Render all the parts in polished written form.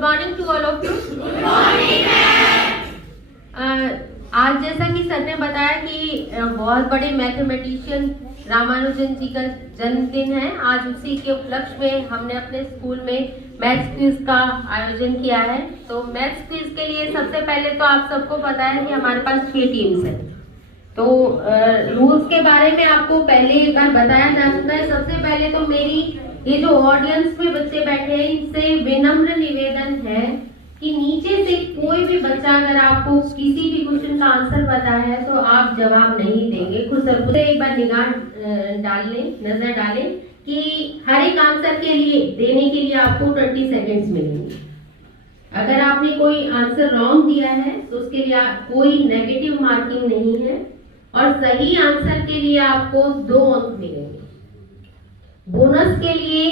Good morning to all of you. Good morning. आज जैसा कि सर ने बताया कि बहुत बड़े मैथमेटिशियन रामानुजन जी का जन्मदिन है। आज उसी के उपलक्ष्य में हमने अपने स्कूल में मैथ्स क्विज का आयोजन किया है। तो मैथ्स क्विज के लिए सबसे पहले तो आप सबको पता है कि हमारे पास 6 टीम्स हैं। तो रूल्स के बारे में आपको पहले एक बार बताया जा चुका है। सबसे पहले तो मेरी ये जो ऑडियंस में बच्चे बैठे हैं इनसे विनम्र निवेदन है कि नीचे से कोई भी बच्चा अगर आपको किसी भी क्वेश्चन का आंसर पता है तो आप जवाब नहीं देंगे। खुद से एक बार निगाह नजर डालें कि हर एक आंसर के लिए देने के लिए आपको 20 सेकेंड्स मिलेंगे। अगर आपने कोई आंसर रॉन्ग दिया है तो उसके लिए कोई नेगेटिव मार्किंग नहीं है और सही आंसर के लिए आपको 2 अंक मिलेंगे। बोनस के लिए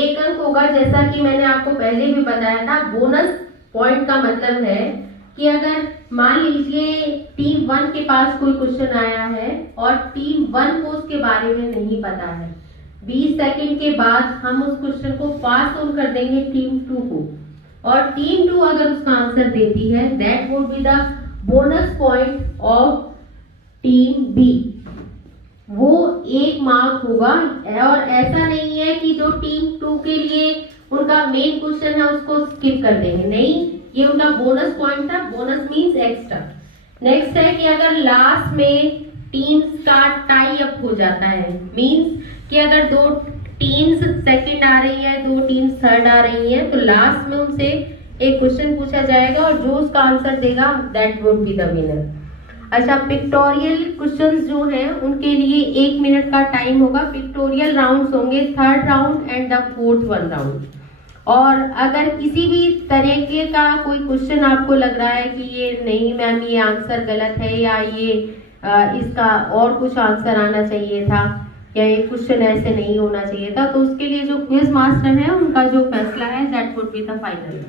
1 अंक होगा। जैसा कि मैंने आपको पहले भी बताया था, बोनस पॉइंट का मतलब है कि अगर मान लीजिए टीम 1 के पास कोई क्वेश्चन आया है और टीम 1 को उसके बारे में नहीं पता है, 20 सेकंड के बाद हम उस क्वेश्चन को पास ऑन कर देंगे टीम 2 को, और टीम 2 अगर उसका आंसर देती है that would be the bonus point of team B. वो 1 मार्क होगा। और ऐसा नहीं है कि जो टीम 2 के लिए उनका मेन क्वेश्चन है उसको स्किप कर देंगे, नहीं, ये उनका बोनस पॉइंट था। Bonus means extra. नेक्स्ट है कि अगर लास्ट में टीम्स का टाई अप हो जाता है, मींस कि अगर 2 टीम्स सेकंड आ रही है, 2 टीम्स थर्ड आ रही है, तो लास्ट में उनसे एक क्वेश्चन पूछा जाएगा और जो उसका आंसर देगा that would be the winner. अच्छा, पिक्टोरियल क्वेश्चंस जो हैं उनके लिए 1 मिनट का टाइम होगा। पिक्टोरियल राउंड्स होंगे 3rd round and the 4th one round. और अगर किसी भी तरीके का कोई क्वेश्चन आपको लग रहा है कि ये नहीं मैम ये आंसर गलत है या ये इसका और कुछ आंसर आना चाहिए था या ये क्वेश्चन ऐसे नहीं होना चाहिए था, तो उसके लिए जो क्विज मास्टर है उनका जो फैसला है that would be the final.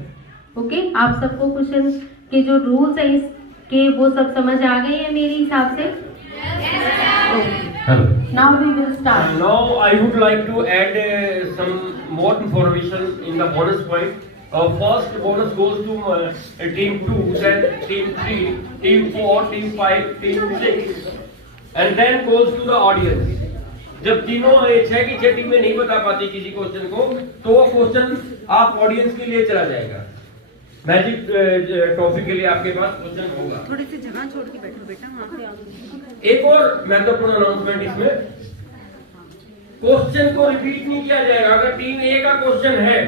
Okay, आप सबको क्वेश्चन के जो रूल्स है इसके वो सब समझ आ गए हैं मेरे हिसाब से? Now we will start. Now I would like to add some more information in the bonus point. First bonus goes to team 2, then team 3, team 4, team 5, team 6, and then goes to the audience. जब तीनों 6 की 6 टीमें नहीं बता पाती किसी question को, तो वो क्वेश्चन आप ऑडियंस के लिए चला जाएगा। मैजिक ट्रॉफी के लिए आपके पास क्वेश्चन होगा। थोड़ी सी जगह छोड़ के बैठो बेटा, वहाँ पे। एक और महत्वपूर्ण अनाउंसमेंट इसमें, क्वेश्चन को रिपीट नहीं किया जाएगा। अगर टीम ए का क्वेश्चन है,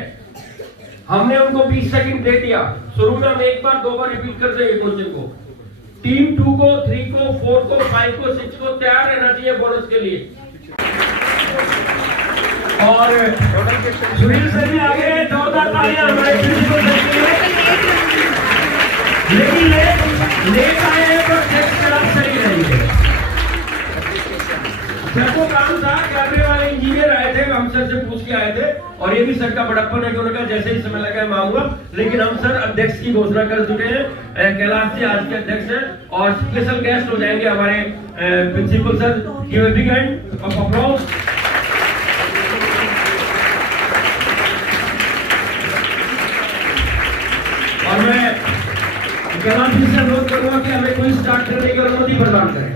हमने उनको 20 सेकंड दे दिया, शुरू में हम 1 बार 2 बार रिपीट कर देंगे क्वेश्चन को। टीम 2 को, 3 को, 4 को, 5 को, 6 को तैयार रहना चाहिए बोनस के लिए। और सुनील सर भी आगे जोरदार तालियां हमारे प्रिंसिपल सर के लिए। लेकिन लेट आए हैं तो टेक्स्ट खराब सही नहीं है। सर को काम था, कैमरे वाले इंजीनियर आए थे, हम सर से पूछ के आए थे, और ये भी सर का बड़प्पन है कि उन्होंने कहा जैसे ही समय लगा मैं आऊंगा। लेकिन हम सर अध्यक्ष की घोषणा कर चुके हैं, कैलाश जी आज के अध्यक्ष हैं और स्पेशल गेस्ट हो जाएंगे हमारे principal sir. Give a big hand of applause. और मैं कैलाश जी से अनुरोध करूंगा कि हमें कोई स्टार्ट करने की अनुमति प्रदान करें,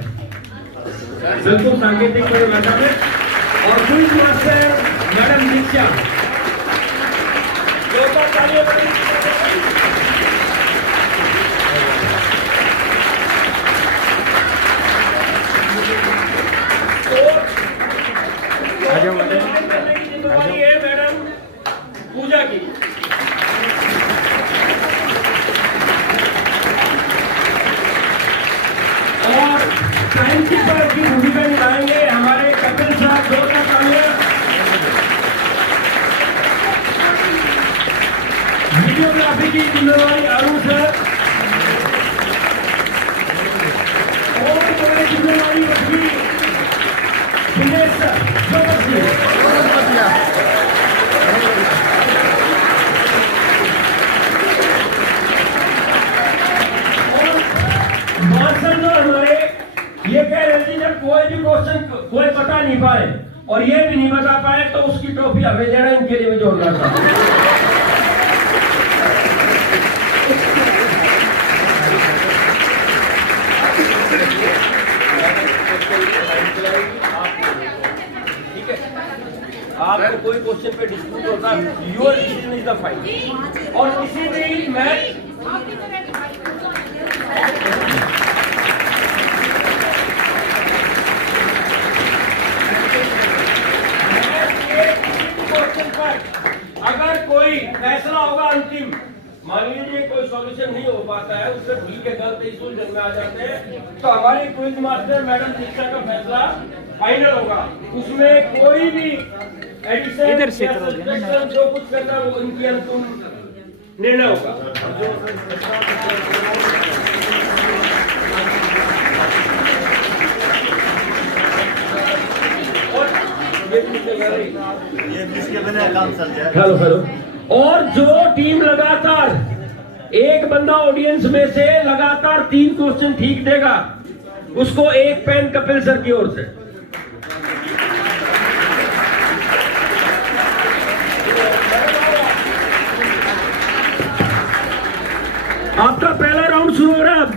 बिल्कुल सांकेतिक भाषा में। और क्विज मास्टर मैडम दीक्षा, मैडम पूजा की। और टाइम कीपर की भूमिका निभाएंगे हमारे कपिल साहब। जोरदार तालियां। वीडियोग्राफी की जिम्मेवारी अरुण सर, और हमारी जिम्मेवारी बची दिनेश सर। मास्टर जो हमारे ये कह रहे थे जब कोई भी क्वेश्चन कोई बता नहीं पाए और ये भी नहीं बता पाए तो उसकी ट्रॉफी हमें देना, इनके लिए भी जोरदार था। आपको कोई क्वेश्चन पे डिस्प्यूट होता है, your decision is the final. और किसी भी मैच क्वेश्चन पर अगर कोई फैसला होगा अंतिम, मान लीजिए कोई सॉल्यूशन नहीं हो पाता है, उससे ठीक है गलत इस उलझन में आ जाते हैं, तो हमारी क्विज मास्टर मैडम दीक्षा का फैसला फाइनल होगा। उसमें कोई भी एडिशन जो कुछ करना है वो उनकी अंतिम निर्णय होगा। Hello hello. और जो टीम लगातार एक बंदा ऑडियंस में से लगातार 3 क्वेश्चन ठीक देगा उसको 1 पेन कपिल सर की ओर से। आपका पहला राउंड शुरू हो रहा है अब,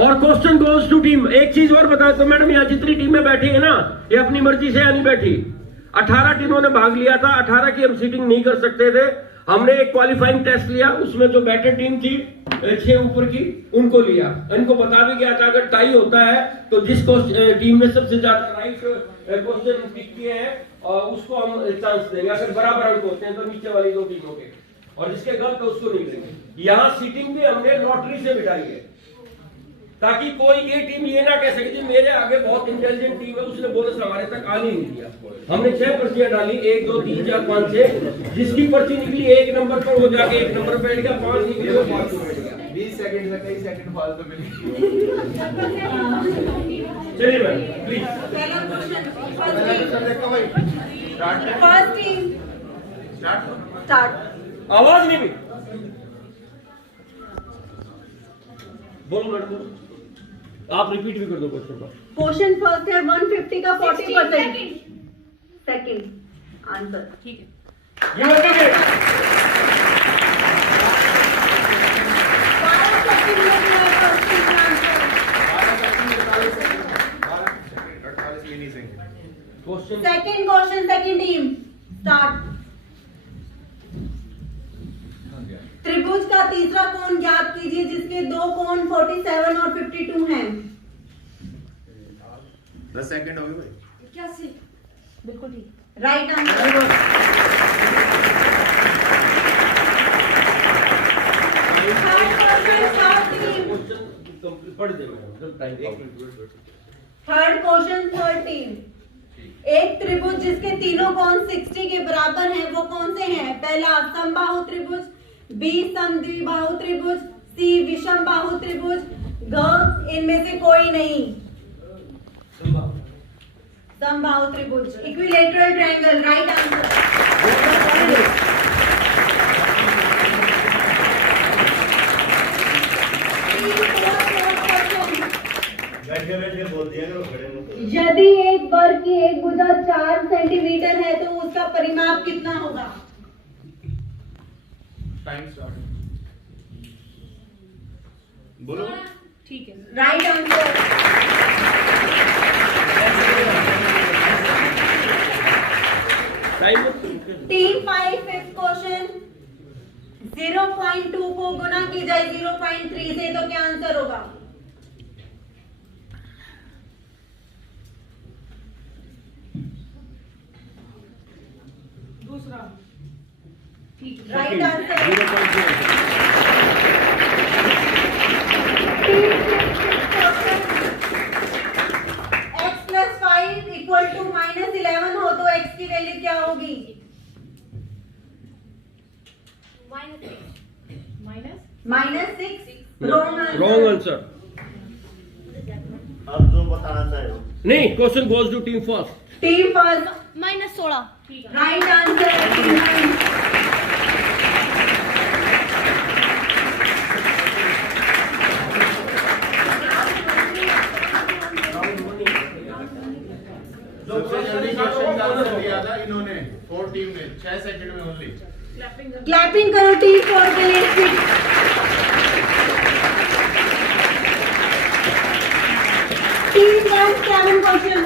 और क्वेश्चन गोज टू टीम। एक चीज और बता तो मैडम, यहाँ जितनी टीमें बैठी है ना, ये अपनी मर्जी से यहाँ नहीं बैठी। 18 टीमों ने भाग लिया था, 18 की हम सीटिंग नहीं कर सकते थे। हमने एक क्वालिफाइंग टेस्ट लिया, उसमें जो बेटर टीम थी 6 ऊपर की उनको लिया। इनको बता भी गया था अगर टाई होता है तो जिसको टीम ने सबसे ज्यादा राइट क्वेश्चन पिक किए हैं उसको हम चांस देंगे। अगर बराबर अंक होते हैं तो नीचे वाली 2 टीमों के, और जिसके गलत है उसको नहीं देंगे। यहाँ सीटिंग भी हमने लॉटरी से बिठाई है ताकि कोई ये टीम ये ना कह सके मेरे आगे बहुत इंटेलिजेंट टीम है, उसने बोनस हमारे तक आने नहीं दिया। हमने 6 पर्चियां डाली, 1 2 3 4 5 6, जिसकी पर्ची निकली 1 नंबर पर वो जाके 1 नंबर बैठ गया, 5 निकली वो 5 बैठ गया। 20 सेकंड में कई सेकंड फालतू मिले। चलिए मैम प्लीज। पहला question start first team start. आवाज नहीं भी बोलो लड़को, आप रिपीट भी कर दो क्वेश्चन का। क्वेश्चन फर्स्ट है 150 का 40%। सेकंड आंसर ठीक है। ये बताइए 12 सेकंड में first team answer. Question second question second team start. त्रिभुज का तीसरा कोण ज्ञात कीजिए जिसके 2 कोण 47 और 52 हैं। 10 सेकंड हो गए भाई। बिल्कुल ठीक, right answer. Third question third team. Question पढ़ दे madam, time third question third team. एक त्रिभुज जिसके तीनों कोण 60 के बराबर हैं वो कौन से हैं? पहला समबाहु त्रिभुज, बी समद्विबाहु त्रिभुज, सी विषम बाहु त्रिभुज, ग इनमें से कोई नहीं। समबाहु त्रिभुज, इक्विलैटरल ट्रायंगल, राइट आंसर। बैठ के बोल दिया करो खड़े मत। यदि एक वर्ग की एक भुजा 4 सेंटीमीटर है तो उसका परिमाप कितना होगा? Time start. बोलो। ठीक है। Right answer. Time team 5 fifth question. 0.2 को गुना की जाए 0.3 से तो क्या आंसर होगा? दूसरा ठीक है। Right answer. x + 5 = -11 हो तो x की वैल्यू क्या होगी? -6। Wrong answer. अब जो बताना चाहे हो। नहीं, question goes to team first. Team first, -16 right answer. सबसे जल्दी क्वेश्चन आंसर दिया था इन्होंने 4 टीम ने 6 सेकंड में ओनली। क्लैपिंग करो टीम 4 के लिए। Team 1 7 question.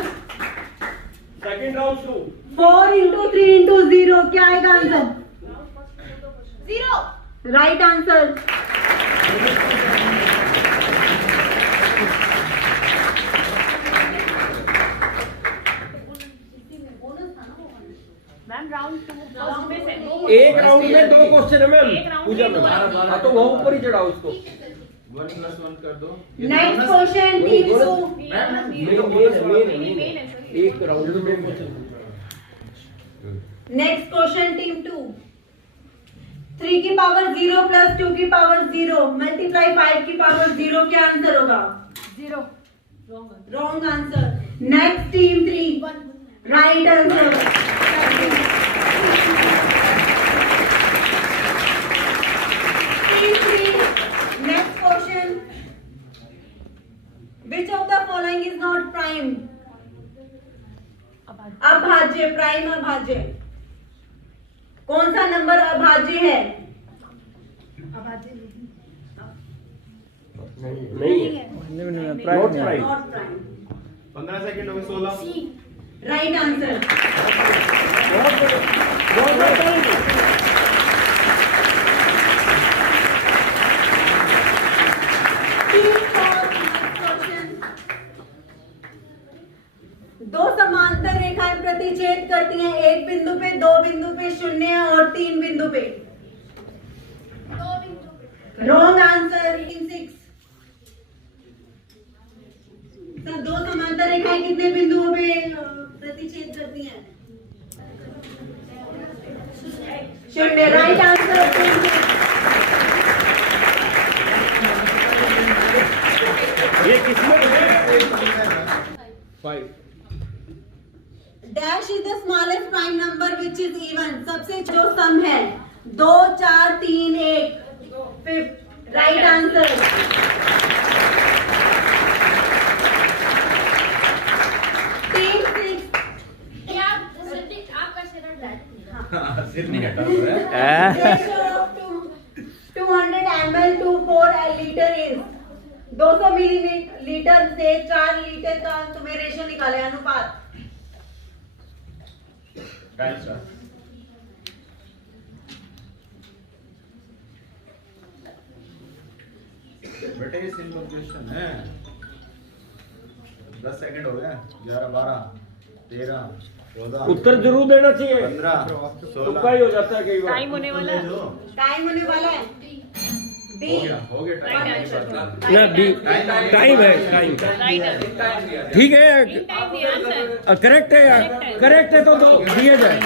सेकंड राउंड शुरू। 4 into 3 into 0 क्या आएगा answer? 0 right answer. Ma'am round 2 first में से एक राउंड में 2 क्वेश्चन है मैम। एक राउंड पूजा में में दो। हाँ, तो वहाँ ऊपर ही चढ़ाओ उसको। 1 + 1 कर दो। Next question team 2। एक राउंड में 2 क्वेश्चन। Next question team 2। 3 की पावर 0 प्लस 2 की पावर 0 मल्टीप्लाई 5 की पावर 0 क्या आंसर होगा? 0 wrong answer. Next team 3 right answer. Team 3 next question. Which of the following is not prime? अभाज्य। प्राइम अभाज्य। कौन सा नंबर अभाज्य है? नहीं है। Not prime. Not prime. 15 second हो गए। 16। Right answer. दो समांतर रेखाएं प्रतिच्छेद करती हैं, एक बिंदु पे, 2 बिंदु पे, 0 और 3 बिंदु पे। Wrong answer. 6 सर, दो समांतर रेखाएं कितने बिंदुओं पे प्रतिच्छेद करती हैं? 0। Right answer. ये किसमें है? 5। Dash is the smallest prime number which is even. सबसे जो सम है 2 4 3 1 5। Right answer. टीम 6 सिर नहीं हटा रहा है। ratio of 200 ml to 4 litre is. 200 millilitre से 4 लीटर का तुम्हें रेशो निकाले, अनुपात। बेटे ये सिंपल क्वेश्चन है। 10 सेकंड हो गए। 11 12 13 14। उत्तर जरूर देना चाहिए। 15 16। तुक्का ही हो जाता है कई बार। टाइम होने वाला है। टाइम होने वाला है। हो गया टाइम। ना बी टाइम है। टाइम ठीक है। टाइम दिया आंसर करेक्ट है यार। करेक्ट है तो दिए जाए।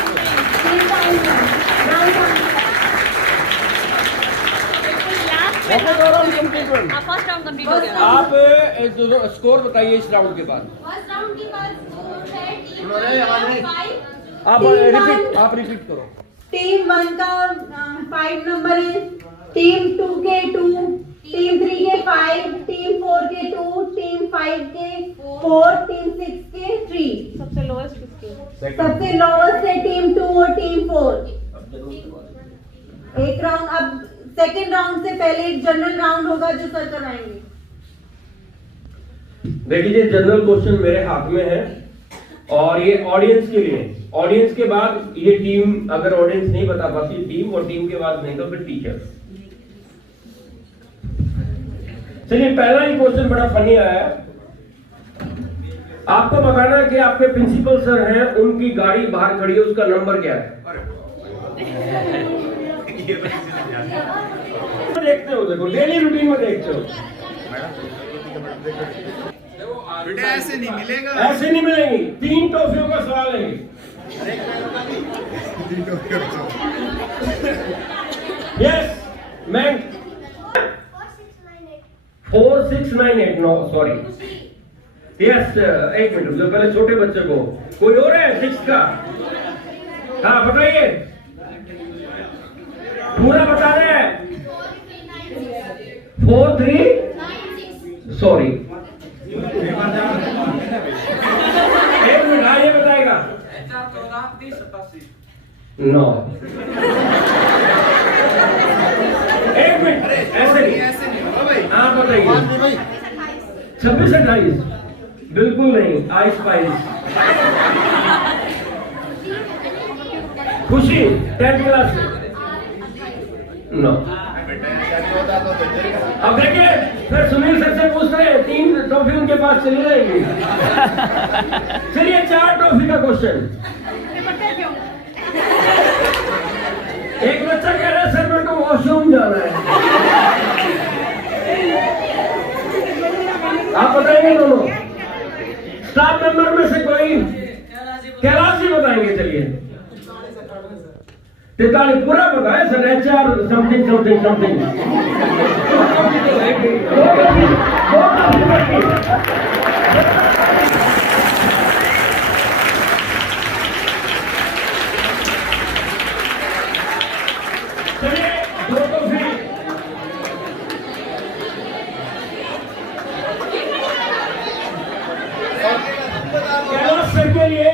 फर्स्ट राउंड कंप्लीट हो गया। आप स्कोर बताइए इस राउंड के बाद। फर्स्ट राउंड के बाद स्कोर है टीम सुनो रे, आवाज नहीं। 5। आप रिपीट करो। टीम 1 का 5 नंबर है, टीम 2 के 2, टीम 3 के 5, टीम 4 के 2, टीम 5 के 4, टीम 6 के 3। सबसे लोएस्ट किसके? सबसे लोवेस्ट है टीम 2 और टीम 4। एक राउंड। अब सेकंड राउंड से पहले एक जनरल राउंड होगा जो सर करवाएंगे। देखिए जनरल क्वेश्चन मेरे हाथ में है और ये ऑडियंस के लिए। ऑडियंस के बाद ये टीम, अगर ऑडियंस नहीं बता पाती टीम, और टीम के बाद नहीं तो फिर टीचर। चलिए पहला ही क्वेश्चन बड़ा फनी आया है। आपको बताना है कि आपके प्रिंसिपल सर हैं, उनकी गाड़ी बाहर खड़ी है, उसका नंबर क्या है? देखते हो, देखो डेली रूटीन में देखते हो। बेटा ऐसे नहीं मिलेगा। ऐसे नहीं मिलेंगी। 3 टॉफियों का सवाल है। Yes ma'am. 4698। No sorry. Yes एक मिनट, जो पहले छोटे बच्चे को कोई और है 6 का? हाँ बताइए, पूरा बता रहे हैं। 43 सॉरी एक मिनट। हाँ ये बताएगा। 9 एक मिनट। ऐसे नहीं, ऐसे नहीं होगा भाई। हाँ बताइए। 26 28 बिल्कुल नहीं। आई स्पाइस खुशी 10th क्लास से नो। अब देखिए फिर सुनील सर से पूछ रहे हैं 3 ट्रॉफी उनके पास चली जाएंगी। चलिए 4 ट्रॉफी का क्वेश्चन। एक बच्चा कह रहा है सर मेरे को वॉशरूम जाना है, आप बताएंगे दोनों स्टाफ मेंबर में से कोई? कैलाश जी बताएंगे। चलिए 43 पूरा बताए sir. HR something something something. चलिए 2 ट्रॉफी। कैलाश सर के लिए,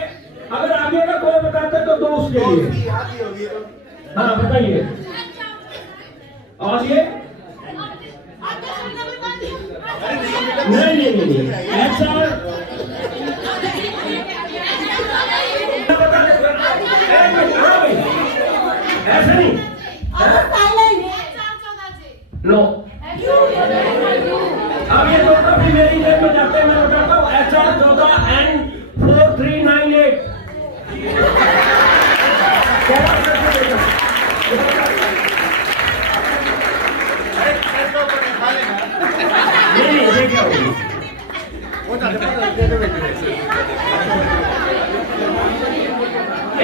अगर आगे का कोई बताते तो 2 उसके लिए। हाँ बताइए। और ये नहीं HR ऐसा नहीं नो। अब ये 2 ट्रॉफी मेरी जेब में जाते हैं, मैं बताता हूँ। HR 14 and 4398। नहीं ये क्या होगी?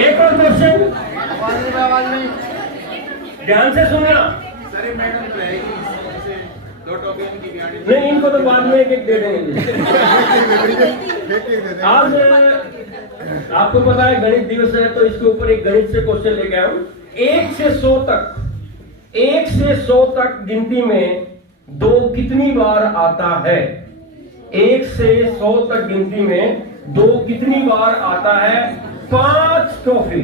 एक और क्वेश्चन ध्यान से सुनना। सर मैडम रहेगी 2 ट्रॉफी की गाड़ी। नहीं इनको तो बाद में एक दे देंगे। आज आपको पता है गणित दिवस है, तो इसके ऊपर एक गणित से क्वेश्चन लेके आया हूं। 1 से 100 तक गिनती में 2 कितनी बार आता है? 1 से 100 तक गिनती में 2 कितनी बार आता है? 5 ट्रॉफी।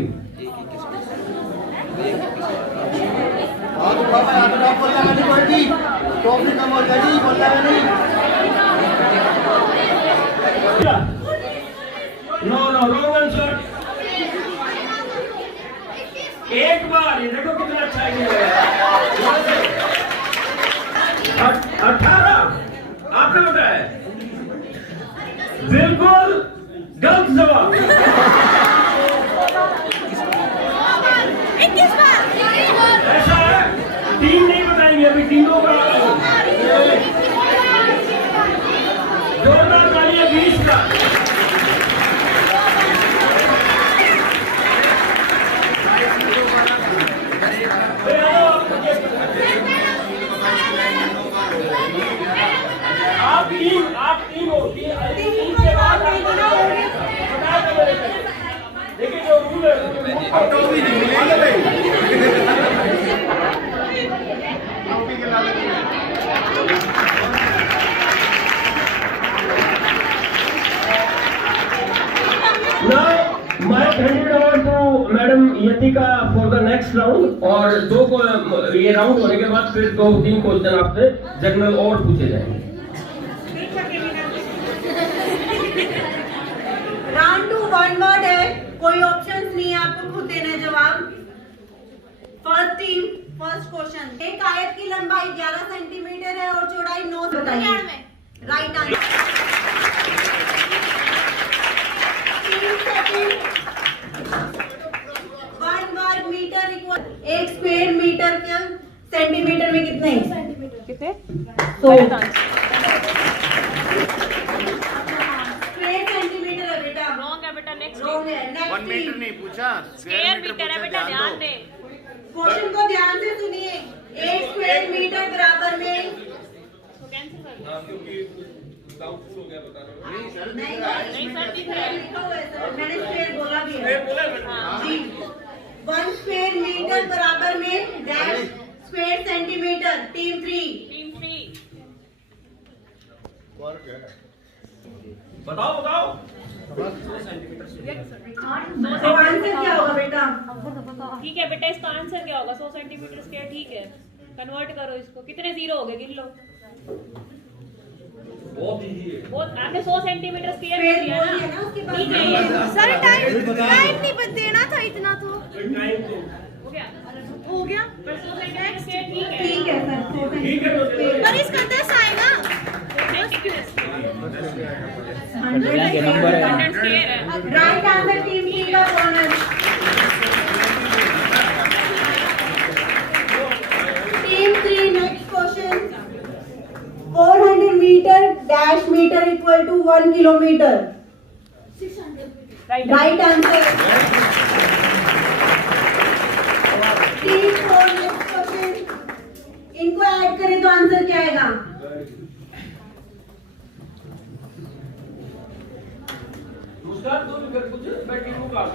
No wrong answer. एक बार ये देखो कितना अच्छा है। 18 आपने बताया बिल्कुल गलत जवाब। ऐसा है 3 नहीं बताएंगे अभी, तीनों का जोरदार ताली है 20 का। आप तीन हो। के बाद देखिए जो rule mike handed over to madam Yatika for the next round. और 2 को ये राउंड होने के बाद फिर 2-3 क्वेश्चन आपसे जनरल और पूछे जाएंगे। राउंड 2 1 वर्ड है, कोई ऑप्शंस नहीं है, आपको खुद देना है जवाब। First team first question. एक आयत की लंबाई 11 सेंटीमीटर है और चौड़ाई 9। बताइए राइट आंसर। 1 वर्ग मीटर इक्वल 1 स्क्वायर मीटर के सेंटीमीटर में कितने? कितने? स्क्वायर सेंटीमीटर है बेटा। रॉन्ग है बेटा। नेक्स्ट रॉन्ग है। 1 मीटर नहीं पूछा, स्क्वायर मीटर है बेटा, ध्यान दे। क्वेश्चन को ध्यान से सुनिए। 1 स्क्वायर मीटर बराबर में कैंसिल कर दो। क्योंकि डाउटफुल हो गया बता रहा हूं। नहीं सर नहीं नहीं सर दिख रहा है। लिखा हुआ है सर, मैंने स्क्वायर बोला भी है हाँ। जी। 1 स्क्वायर मीटर बराबर में dash square centimetre. Team 3 team 3 बताओ। तो आंसर क्या होगा बेटा? ठीक है बेटा, इसका आंसर क्या होगा? 100 सेंटीमीटर स्क्वायर। ठीक है, कन्वर्ट करो इसको। कितने 0 हो गए? गिन लो। बहुत इजी है। बहुत आपने 100 सेंटीमीटर स्क्वायर स्क्वायर दिया बोल दिया ना ना। उसके बाद। ठीक है ये सर टाइम नहीं देना था इतना तो। टाइम तो हो गया हो गया पर सोसाइटी स्केयर ठीक है ठीक है सर ठीक है तो चलो। पर इसका 10 आएगा 100 स्केयर है राइट आंसर टीम 3 का bonus team 3 next question 400 metre dash metre equal to 1 kilometre right answer team 4 next question इनको ऐड करें तो आंसर क्या आएगा दूसरा तो फिर कुछ मैं टीमों का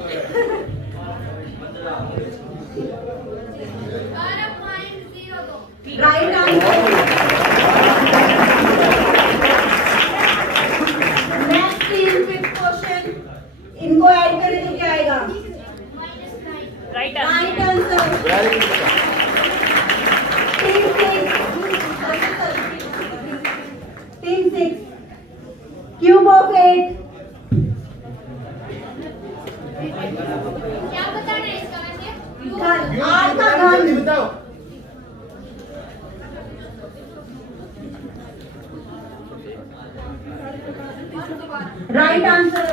right answer next team 5th question इनको ऐड करें तो क्या आएगा right right answer answer team 6 cube of 8 क्या बताना है इसका वैसे? आठ का घन बताओ right answer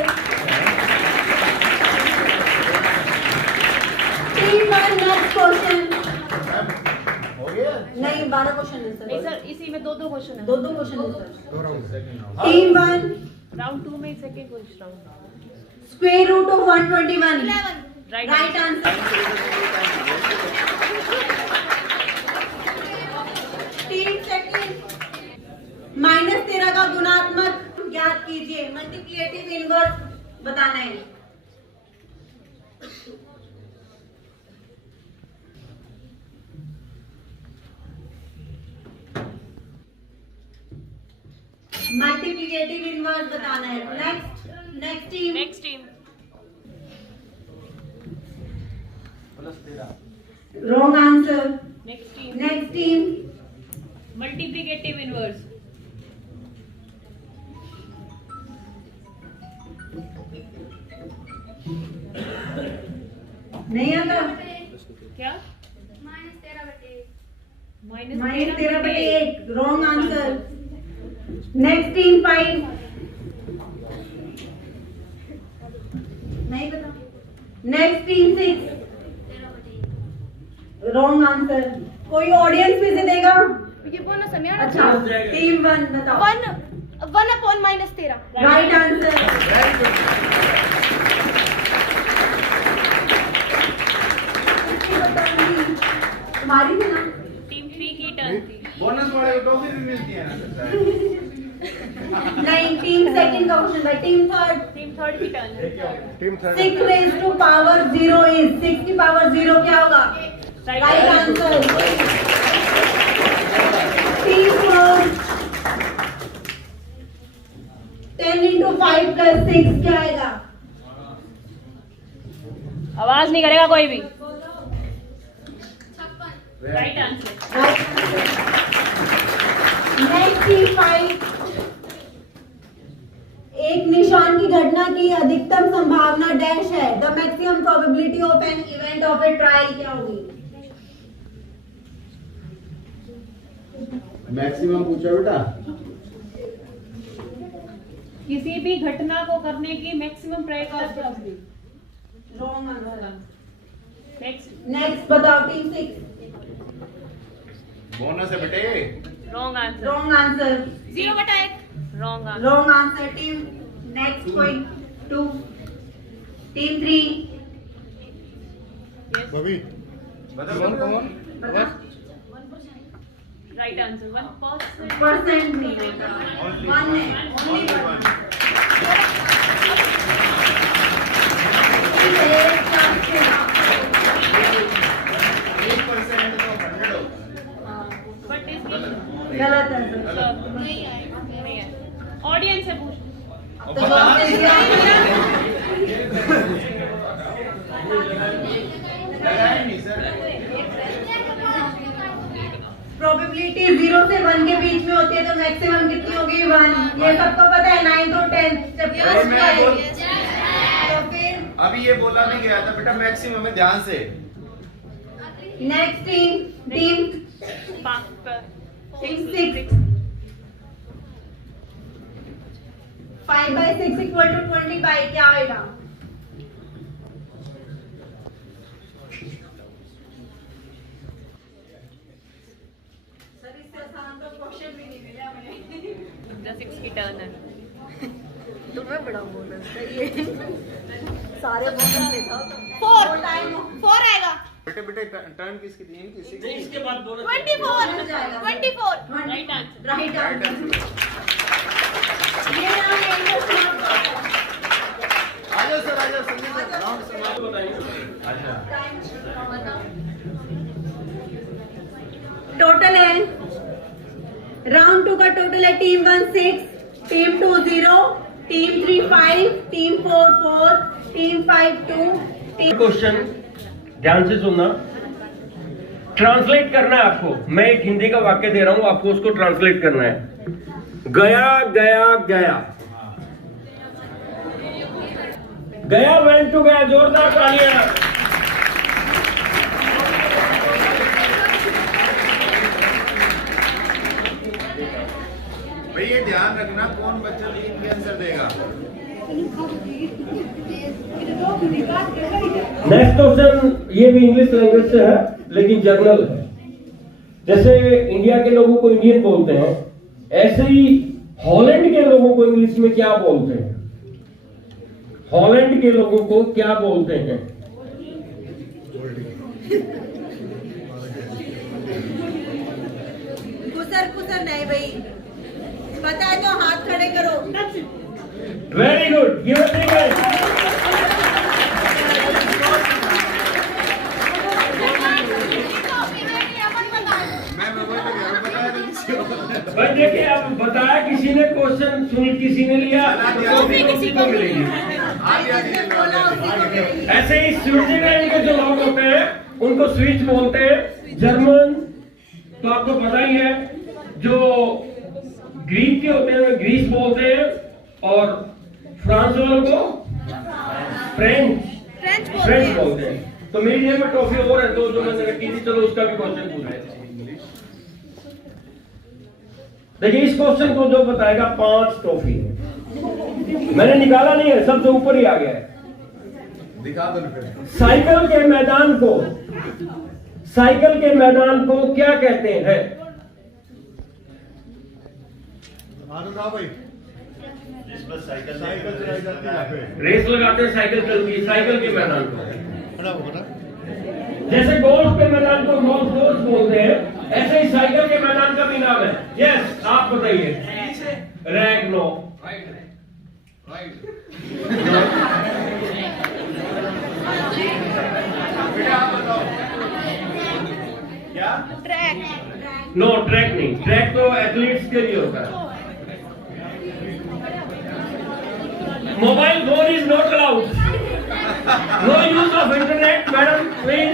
team 1 next question हो गया नहीं 12 क्वेश्चन है नहीं सर सर इसी में दो क्वेश्चन है दो क्वेश्चन है सर दो राउंड सेकंड टीम 1 राउंड 2 में second question round square root of 121 right right answer team second -13 का गुणात्मक ज्ञात कीजिए मल्टीप्लिकेटिव इनवर्स बताना है मल्टीप्लिकेटिव इनवर्स बताना है next team next team wrong answer next team multiplicative inverse नहीं आता क्या -13/8 रॉन्ग आंसर नेक्स्ट टीम 5 नहीं पता नेक्स्ट टीम 6 रॉन्ग आंसर कोई ऑडियंस में से देगा ये बोनस है यार। अच्छा टीम 1 बताओ 1/-13 राइट आंसर तुम्हारी थी ना टीम 3 की टर्न थी बोनस वाले को टॉफी भी मिलती है ना नहीं टीम सेकंड का क्वेश्चन था टीम थर्ड टीम 3 की टर्न है team 6 raised to power 0 is 6 की पावर 0 क्या होगा right answer team 4 10 into 5 plus 6 क्या आएगा आवाज नहीं करेगा कोई भी राइट आंसर नेक्स्ट टीम 5 एक निशान की घटना की अधिकतम संभावना डैश है the maximum probability of an event of A trial क्या होगी मैक्सिमम पूछा बेटा किसी भी घटना को करने की मैक्सिमम प्रयत्न रॉन्ग आंसर नेक्स्ट नेक्स्ट बताओ टीम 6 बोनस है बेटे wrong answer wrong answer 0/1 wrong answer wrong answer team next कोई 2 टीम 3 बबी बता कौन बता राइट आंसर 1% परसेंट नहीं होता 1 है ओनली 1 1% तो 100 हो बट इज गलत आंसर नहीं है ऑडियंस से पूछ अब तो जवाब दे दिया लगाया नहीं सर प्रोबेबिलिटी 0 से 1 के बीच में होती है तो मैक्सिमम कितनी होगी 1 ये सबको पता है 9 और 10 जब मैं बोल- तो फिर अभी ये बोला नहीं गया था बेटा, मैक्सिमम है, ध्यान से। नेक्स्ट टीम 6 5/6 इक्वल टू 20 क्या आएगा? सिक्स की टर्न है। तुम्हें बड़ा बोनस चाहिए। सारे बोनस ले जाओ तुम। 4 आएगा। बेटे बेटे टर्न किसकी थी? नहीं, इसके बाद दोनों 24 right answer. Right right answer. Answer. ये नाम है आ जाओ सर, आ जाओ संजय सर, राउंड समाप्त। बताइए। अच्छा टोटल है राउंड 2 का टोटल है team 1 6, team 2 0, team 3 5, team 4 4, team 5 2, team question ध्यान से सुनना, ट्रांसलेट करना है आपको। मैं एक हिंदी का वाक्य दे रहा हूं, आपको उसको ट्रांसलेट करना है। गया गया गया, गया वेंट टू गया, जोरदार तालियां। भाई ये ध्यान रखना कौन बच्चा टीम के आंसर देगा। नेक्स्ट क्वेश्चन ये भी इंग्लिश लैंग्वेज से है लेकिन जर्नल है। जैसे इंडिया के लोगों को इंडियन बोलते हैं, ऐसे ही हॉलैंड के लोगों को इंग्लिश में क्या बोलते हैं? हॉलैंड के लोगों को क्या बोलते हैं? कुसर नहीं भाई, पता है तो हाथ खड़े करो। Very good, give it guys. मैं वही तो कह रहा हूं, बताया तो किसी को। भाई देखिए, अब बताया किसी ने, क्वेश्चन सुन किसी ने लिया, टॉफी किसी को मिलेगी। मिलेगी। ऐसे ही स्विट्जरलैंड के जो लोग होते हैं उनको स्विच बोलते हैं। जर्मन तो आपको पता ही है, जो ग्रीक के होते हैं वे ग्रीस बोलते हैं, और फ्रांस वालों को फ्रेंच बोलते हैं। तो मेरी जेब में टॉफी और है, तो जो मैंने रखी थी, चलो उसका भी क्वेश्चन पूछ रहे थे। देखिए, इस क्वेश्चन को जो बताएगा 5 टॉफी है। मैंने निकाला नहीं है, सबसे ऊपर ही आ गया है। दिखा दो ना फिर। साइकिल के मैदान को क्या कहते हैं? भाई साइकिल चलाई जाती है, रेस लगाते हैं, साइकिल चलती है, साइकिल के मैदान को। जैसे गोल्फ के मैदान को गोल्फ कोर्स बोलते हैं, ऐसे ही साइकिल के मैदान का भी नाम है। यस, आप बताइए। Rack no. बेटा आप बताओ क्या? ट्रैक। नो, ट्रैक नहीं, ट्रैक तो एथलीट्स के लिए होता है। Mobile phone is not allowed, no use of internet. Madam please,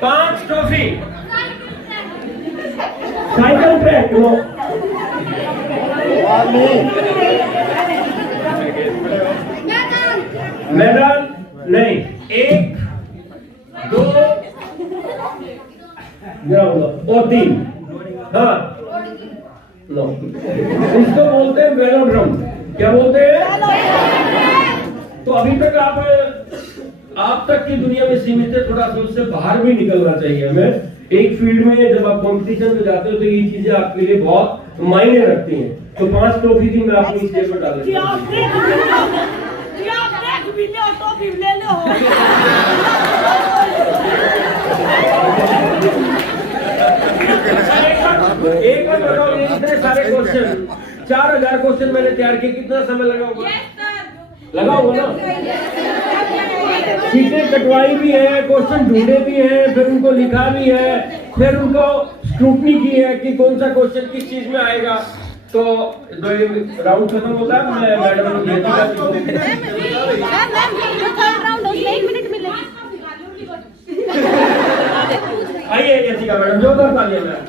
5 trophy. Cycle track no, मैदान नहीं। 1 2 और 3, हाँ नो, इसको बोलते हैं वेलोड्रम। क्या बोलते हैं? तो अभी तक आप तक की दुनिया में सीमित है, थोड़ा सा उससे बाहर भी निकलना चाहिए हमें। एक फील्ड में जब आप कंपटीशन में जाते हो तो ये चीजें आपके लिए बहुत मायने रखती हैं। तो 5 ट्रॉफी थी, मैं आपको इस जेब में डाल देता हूं। एक बार बताओ, ये इतने सारे क्वेश्चन, 4000 क्वेश्चन मैंने तैयार किए, कितना समय लगा होगा? लगा होगा ना? चीजें कटवाई भी है, क्वेश्चन ढूंढे भी है, फिर उनको लिखा भी है, फिर उनको स्क्रूटनी की है कि कौन सा क्वेश्चन किस चीज में आएगा। तो राउंड खत्म होता है, मैं मैडम को देती हूँ। आइए यशिका मैडम, जोरदार तालियां मैडम।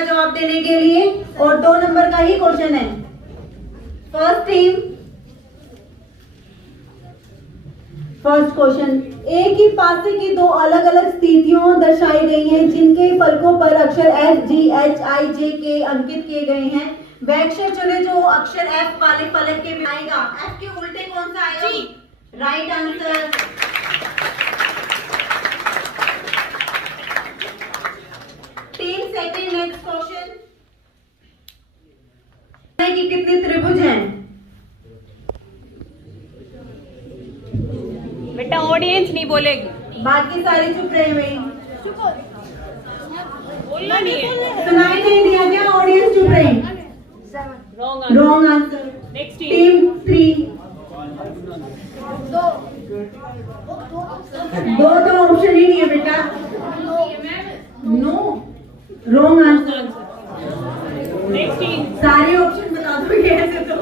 का जवाब देने के लिए और 2 नंबर का ही क्वेश्चन है। फर्स्ट टीम, फर्स्ट क्वेश्चन, एक ही पासे की 2 अलग अलग स्थितियों दर्शाई गई हैं जिनके फलकों पर अक्षर एफ, जी, एच, आई, जे, के अंकित किए गए हैं। वह अक्षर चुने जो अक्षर एफ वाले फलक के में आएगा। एफ के उल्टे कौन सा आएगा? जी। Right answer. Team second, next question, कि कितने त्रिभुज हैं? बेटा ऑडियंस नहीं बोलेगी, बाकी सारे चुप रहे हुए। बोलना नहीं है। सुनाई नहीं दिया क्या? ऑडियंस चुप रहे। Wrong answer. नेक्स्ट टीम 3, 2 तो ऑप्शन ही नहीं है बेटा। No, wrong answer. Next team, सारे ऑप्शन बता दोगे ऐसे तो।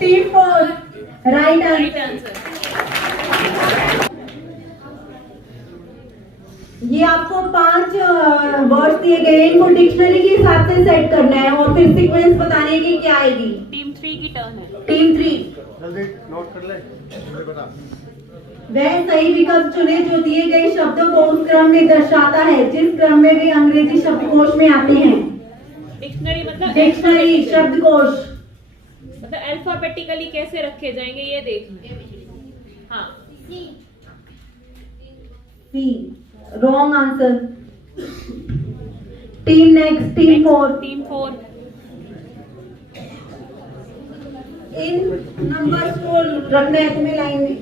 Team 4, right right answer. Answer. ये आपको 5 वर्ड्स दिए गए हैं, इनको डिक्शनरी के हिसाब से सेट करना है और फिर सीक्वेंस बतानी है कि क्या आएगी। टीम 3 की टर्न है। टीम 3, जल्दी नोट कर ले, मुझे बता। वह सही विकल्प चुने जो दिए गए शब्दों को उस क्रम में दर्शाता है जिस क्रम में वे अंग्रेजी शब्दकोश में आते हैं। डिक्शनरी मतलब डिक्शनरी, शब्दकोश। मतलब अल्फाबेटिकली कैसे रखे जाएंगे ये देखना। हाँ, C, wrong answer. Team next, team 4, team 4, इन नंबर्स को रखना है तुम्हें लाइन में।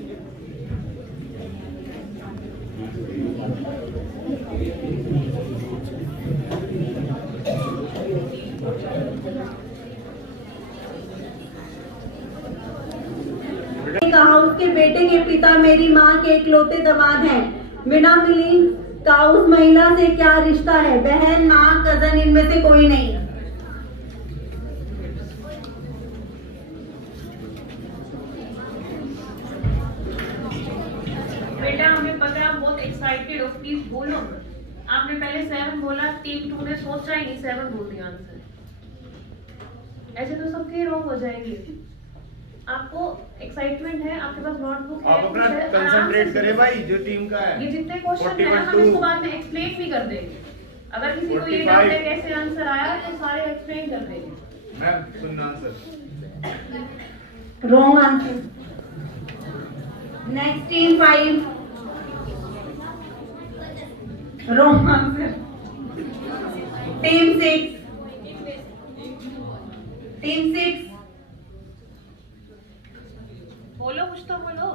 कहा उसके बेटे के पिता मेरी माँ के इकलौते दामाद हैं। बिना मिली का उस महिला से क्या रिश्ता है? बहन, माँ, कजन, इनमें से कोई नहीं। बेटा हमें पता है आप बहुत एक्साइटेड हो, प्लीज बोलो। आपने पहले 7 बोला, टीम 2 ने सोचा ही नहीं 7 बोल दिया आंसर। ऐसे तो सबके रॉन्ग हो जाएंगे। आपको एक्साइटमेंट है, आपके पास नोटबुक है, आप अपना कुछ है, आराम कंसंट्रेट से- करें भाई, जो टीम का है। ये जितने क्वेश्चन है हम 41 इसको बाद में एक्सप्लेन भी कर देंगे। अगर किसी को ये 45 डाउट है कैसे आंसर आया तो सारे एक्सप्लेन कर देंगे। मैम सुनना answer. Wrong answer. Next team 5, wrong answer. Team 6, team 6, बोलो, कुछ तो बोलो।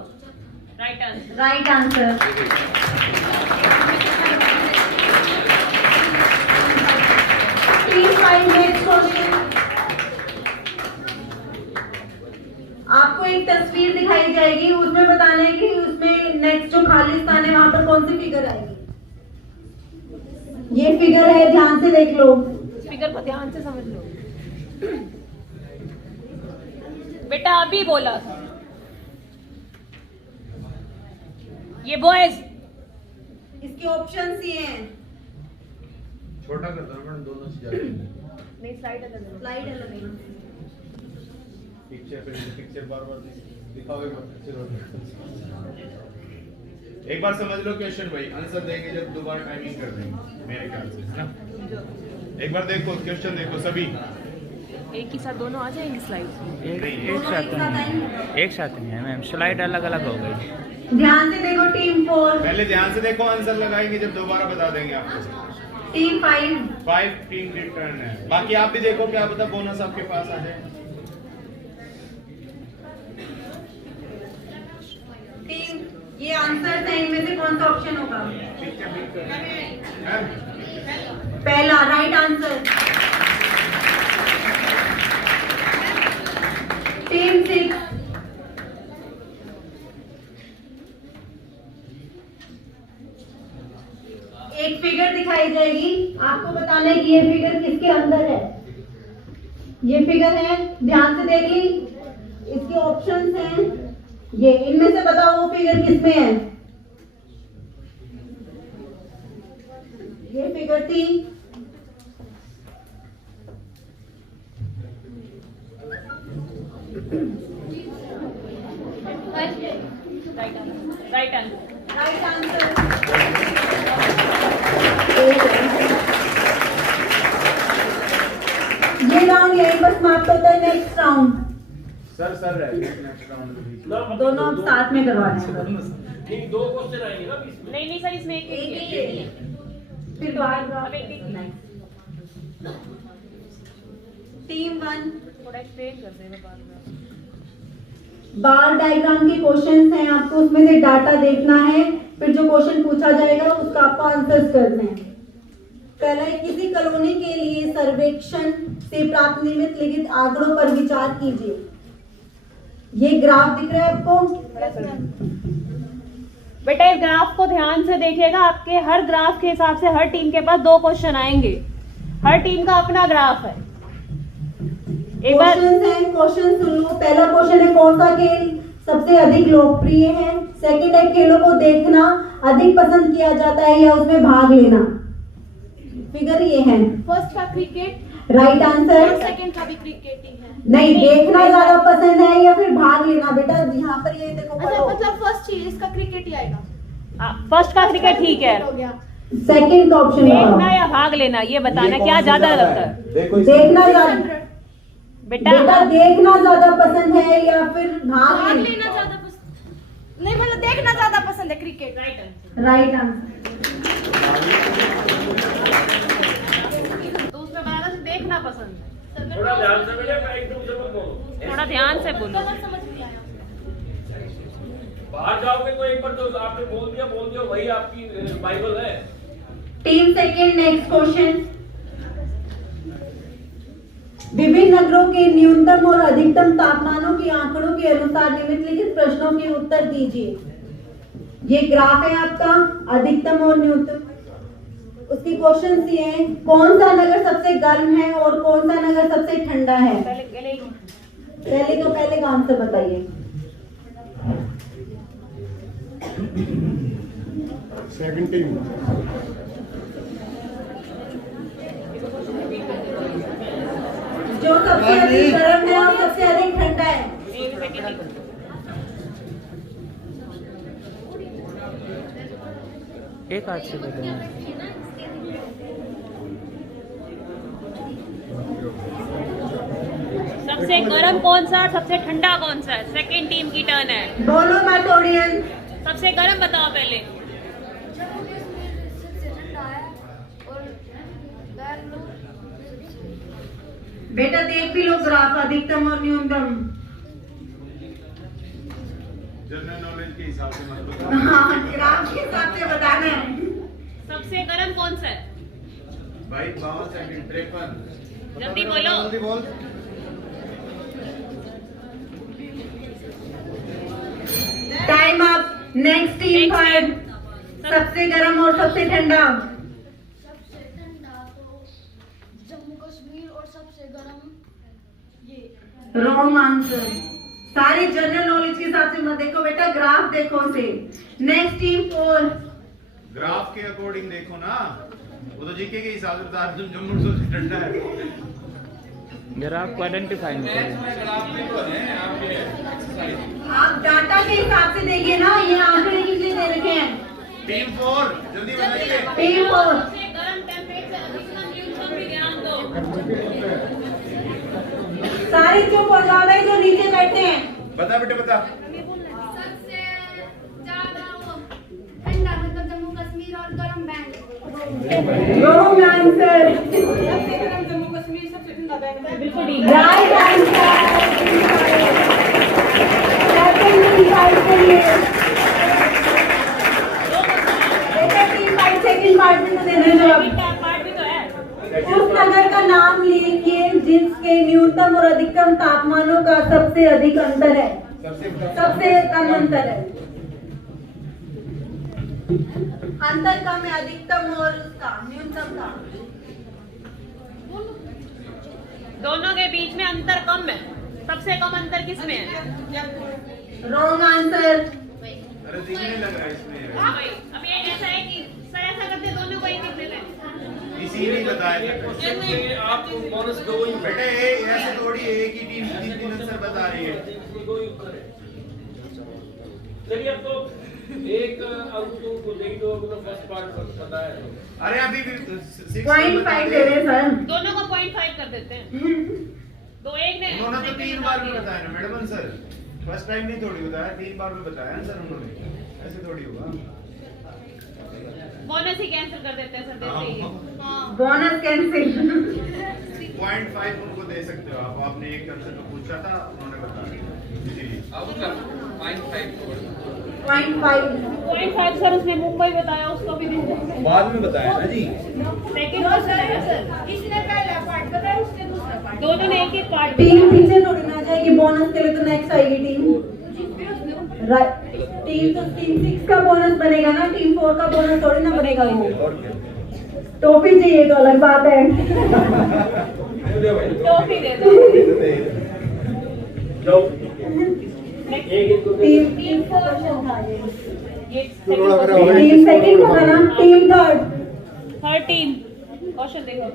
Right answer. Right answer. Team 5, next question. आपको एक तस्वीर दिखाई जाएगी, उसमें बताना है कि उसमें नेक्स्ट जो खाली स्थान है वहां पर कौन सी फिगर आएगी। ये फिगर है, ध्यान से देख लो। फिगर को ध्यान से समझ लो। बेटा अभी बोला ये बॉयज। इसके ऑप्शंस ये हैं। छोटा कर दो मैडम, दोनों से ज्यादा नहीं, स्लाइड अलग है। स्लाइड अलग है। पिक्चर बार बार दिखाओ, एक बार पिक्चर और एक बार समझ लो क्वेश्चन भाई, आंसर देंगे जब दोबारा टाइमिंग कर देंगे मेरे ख्याल से, है ना? एक बार देखो क्वेश्चन, देखो सभी एक ही साथ दोनों आ जाएंगे स्लाइड। एक साथ नहीं है मैम, स्लाइड अलग अलग हो गई। ध्यान से देखो। टीम 4, पहले ध्यान से देखो, आंसर लगाएंगे जब दोबारा बता देंगे आपको। टीम 5, 5 टीम की टर्न है। बाकी आप भी देखो, क्या पता बोनस आपके पास आ जाए। टीम, ये आंसर है, इनमें से कौन सा ऑप्शन होगा? पहला, राइट आंसर। टीम 6, एक फिगर दिखाई जाएगी, आपको बताना है कि ये फिगर किसके अंदर है। ये फिगर है, ध्यान से देख ली। इसके ऑप्शंस हैं ये, इनमें से बताओ वो फिगर किसमें है। ये फिगर थी, राइट आंसर। Right answer. ये राउंड यहीं पर समाप्त होता है। Next round sir next round दोनों अब साथ में करवाने हैं। नहीं, 2 क्वेश्चन आएंगे ना बीच में। नहीं सर, इसमें एक एक ही ही है। फिर बार अब एक टीम 1 थोड़ा एक्सप्लेन कर देना बाद में। बार डायग्राम के क्वेश्चंस हैं, आपको उसमें से डाटा देखना है, फिर जो क्वेश्चन पूछा जाएगा उसका आपको आंसर्स करने हैं। पहला है, किसी कॉलोनी के लिए सर्वेक्षण से प्राप्त निम्नलिखित लिखित आंकड़ों पर विचार कीजिए। ये ग्राफ दिख रहा है आपको? बेटा इस ग्राफ को ध्यान से देखिएगा, आपके हर ग्राफ के हिसाब से हर टीम के पास 2 क्वेश्चन आएंगे। हर टीम का अपना ग्राफ है। एक बार क्वेश्चन सुन लो। पहला क्वेश्चन है, कौन सा खेल सबसे अधिक लोकप्रिय है? सेकंड है, खेलों को देखना अधिक पसंद किया जाता है या उसमें भाग लेना? फिगर ये है। फर्स्ट का क्रिकेट, राइट आंसर। सेकंड का भी क्रिकेट ही है। नहीं, देखना ज्यादा पसंद है या फिर भाग लेना? बेटा यहाँ पर ये देखो, अच्छा, पढ़ो। मतलब फर्स्ट चीज इसका क्रिकेट ही आएगा। फर्स्ट का क्रिकेट ठीक है। हो गया। सेकंड का ऑप्शन देखना या भाग लेना, ये बताना क्या ज्यादा लगता है। देखना ज्यादा। 600। बेटा बेटा देखना ज्यादा पसंद है या फिर भाग भाग लेना? लेना ज्यादा पसंद नहीं, मतलब देखना ज्यादा पसंद है cricket. Right answer. Right answer. तो उसमें बताना देखना पसंद है। थोड़ा ध्यान से बेटा, एकदम से मत बोलो। थोड़ा ध्यान से बोलो। समझ नहीं आया। बाहर जाओगे तो एक बार तो आपने बोल दिया वही आपकी बाइबल है। Team second, next question. विभिन्न नगरों के न्यूनतम और अधिकतम तापमानों के आंकड़ों के अनुसार निम्नलिखित प्रश्नों के उत्तर दीजिए। ये ग्राफ है आपका, अधिकतम और न्यूनतम। उसकी क्वेश्चन ये है, कौन सा नगर सबसे गर्म है और कौन सा नगर सबसे ठंडा है? पहले का आंसर बताइए। Second team. जो सबसे अधिक गर्म है और सबसे अधिक ठंडा है। एक हाथ से बताओ। सबसे गर्म कौन सा, सबसे ठंडा कौन सा है? सेकंड टीम की टर्न है। दोनों मैथोडियन। सबसे गर्म बताओ पहले। बेटा देख भी लो ग्राफ, अधिकतम और न्यूनतम। जनरल नॉलेज के हिसाब से मत बताओ। हाँ, ग्राफ के हिसाब से बताना है। सबसे गर्म कौन सा है? भाई 52 सेकंड 53। जल्दी बोलो। जल्दी बोल। Time up. Next team 5। सबसे गर्म और सबसे ठंडा? सबसे ठंडा तो जम्मू कश्मीर और सबसे गर्म ये। Wrong answer. सारे जनरल नॉलेज के हिसाब से मत देखो बेटा, ग्राफ देखो से। Next team 4। ग्राफ के अकॉर्डिंग देखो ना, वो तो जीके के हिसाब से बता रहे, तुम जम्मू सबसे ठंडा है। ग्राफ को आइडेंटिफाई नहीं करें। आप डाटा के हिसाब से देखिए ना, ये आंकड़े कितने दे रखे हैं? टीम 4 जल्दी बताइए। टीम 4। सबसे गर्म टेम्परेचर, अधिकतम न्यूनतम भी ध्यान दो। सारे चुप हो जाओ भाई, जो नीचे बैठे हैं। बता बेटे बता। सबसे ज्यादा वो ठंडा मतलब जम्मू कश्मीर और गर्म बैंगलोर। Wrong answer. सबसे गर्म जम्मू कश्मीर, सबसे ठंडा बैंगलोर। बिल्कुल ठीक। Right answer. सेकंड पार्ट में तो देना जवाब। पार्ट भी तो है। उस नगर का नाम लीजिए जिसके न्यूनतम और अधिकतम तापमानों का सबसे अधिक अंतर है। सबसे कम अंतर है। अंतर कम है, अधिकतम और उसका न्यूनतम का। दोनों के बीच में अंतर कम है। सबसे कम अंतर किसमें है? Wrong answer. अरे दिखने लग रहा है इसमें। हाँ भाई, अब ये ऐसा है कि सर ऐसा करते दोनों को एक एक दे दें। इसीलिए बताया था। क्वेश्चन में आप बोनस दो ही बेटे ऐसे थोड़ी एक ही टीम 3 आंसर बता रही है। चलिए अब तो एक अंक तो दे दो, अपना फर्स्ट पार्ट पता है। अरे अभी भी 0.5 दे रहे सर। दोनों को 0.5 कर देते हैं। दो एक ने उन्होंने तो 3 बार में बताया ना मैडम सर, फर्स्ट टाइम नहीं थोड़ी बताया, 3 बार में बताया ना सर उन्होंने, ऐसे थोड़ी होगा। बोनस ही कैंसिल कर देते हैं सर, देते ही हैं। Bonus cancel. 0.5 उनको दे सकते हो आप, आपने एक आंसर तो पूछा था, उन्होंने बताया इसीलिए। 0.5 सर उसने मुंबई बताया, उसको भी दे देते हैं। बाद में बताया ना जी। सेकंड क्वेश्चन है सर, इसने पहला पार्ट बताया, उसने दूसरा पार्ट। दोनों ने एक एक पार्ट टीम पीछे थोड़ी ना जाएगी, बोनस के लिए तो नेक्स्ट आएगी टीम। टीम तो टीम 6 का बोनस बनेगा ना, टीम 4 का बोनस थोड़ी ना बनेगा वो। टॉफी चाहिए तो अलग बात है। टॉफी दे दो। टीम 4 ये टीम सेकंड होगा ना, team third. Third team question देखो।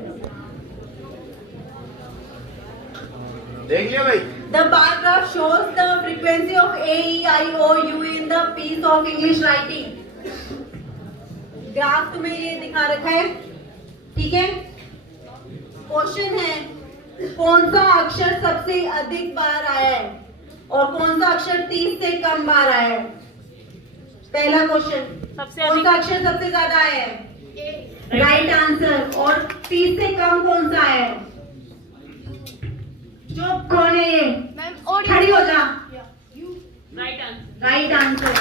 देख लिया भाई। The bar graph shows the frequency of A, E, I, O, U in the piece of English writing. Graph तुम्हें ये दिखा रखा है, ठीक है। क्वेश्चन है कौन सा अक्षर सबसे अधिक बार आया है और कौन सा अक्षर 30 से कम बार आया है। पहला क्वेश्चन, सबसे कौन अधिक सा अक्षर सबसे ज्यादा आया है, राइट आंसर। और 30 से कम कौन सा आया है। चुप, कौन है ये, मैम और खड़ी हो जा। Right answer. Right answer.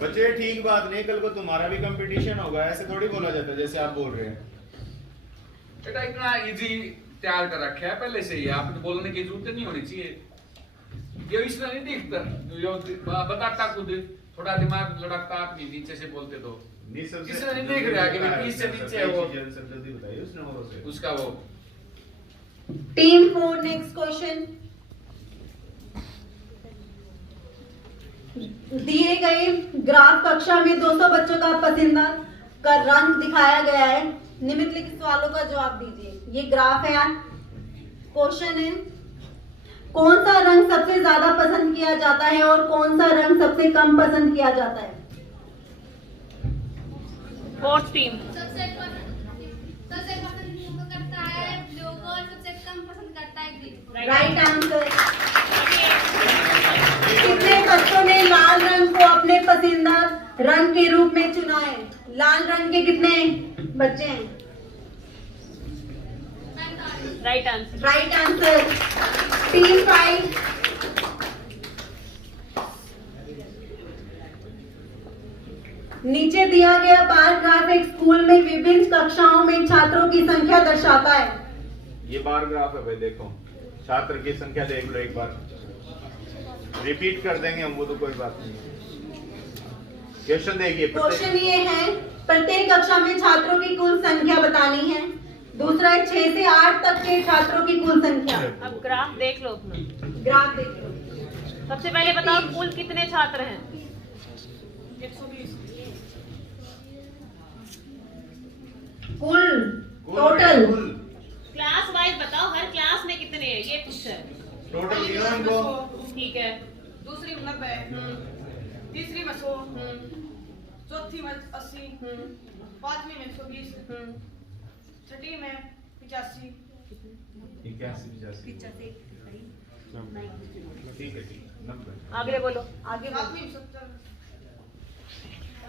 बच्चे ठीक बात नहीं, कल को तुम्हारा भी कंपटीशन होगा, ऐसे थोड़ी बोला जाता है जैसे आप बोल रहे हैं। बेटा इतना इजी तैयार कर रखा है पहले से ही, आपको बोलने की जरूरत नहीं होनी चाहिए। ये इसमें नहीं दिखता, जो बताता खुद, थोड़ा दिमाग लड़कता आप भी नीचे से बोलते तो किसी नहीं देख रहा कि बीच से नीचे है वो, जल्दी बताइए उसने वो से। उसका वो टीम 4 नेक्स्ट क्वेश्चन। दिए गए ग्राफ कक्षा में 200 बच्चों का पसंदीदा का रंग दिखाया गया है, निम्नलिखित सवालों का जवाब दीजिए। ये ग्राफ है यार, क्वेश्चन है कौन सा रंग सबसे ज्यादा पसंद किया जाता है और कौन सा रंग सबसे कम पसंद किया जाता है। फोर्थ टीम सबसे पसंद करता है ब्लू को और सबसे कम पसंद करता है ग्रीन। Right answer. कितने बच्चों ने लाल रंग को अपने पसंदीदा रंग के रूप में चुना है। लाल रंग के कितने बच्चे हैं। Right answer. Right answer. Team 5 नीचे दिया गया बार ग्राफ एक स्कूल में विभिन्न कक्षाओं में छात्रों की संख्या दर्शाता है। ये बार ग्राफ है भाई, देखो छात्र की संख्या देख लो एक बार, रिपीट कर देंगे हम वो तो कोई बात नहीं। क्वेश्चन देखिए, क्वेश्चन ये है प्रत्येक कक्षा में छात्रों की कुल संख्या बतानी है। दूसरा है 6 से 8 तक के छात्रों की कुल संख्या। अब ग्राफ देख लो अपना, ग्राफ देखो। सबसे पहले बताओ कुल कितने छात्र हैं। 120। कुल टोटल क्लास वाइज बताओ, हर क्लास में कितने हैं ये पूछा है। टोटल गिनो इनको। ठीक है। दूसरी में 90, तीसरी में 100, चौथी में 80, पांचवी में 120, छठी में 85, 85 ठीक है, 90। आगे बोलो। आगे सातवीं में 70,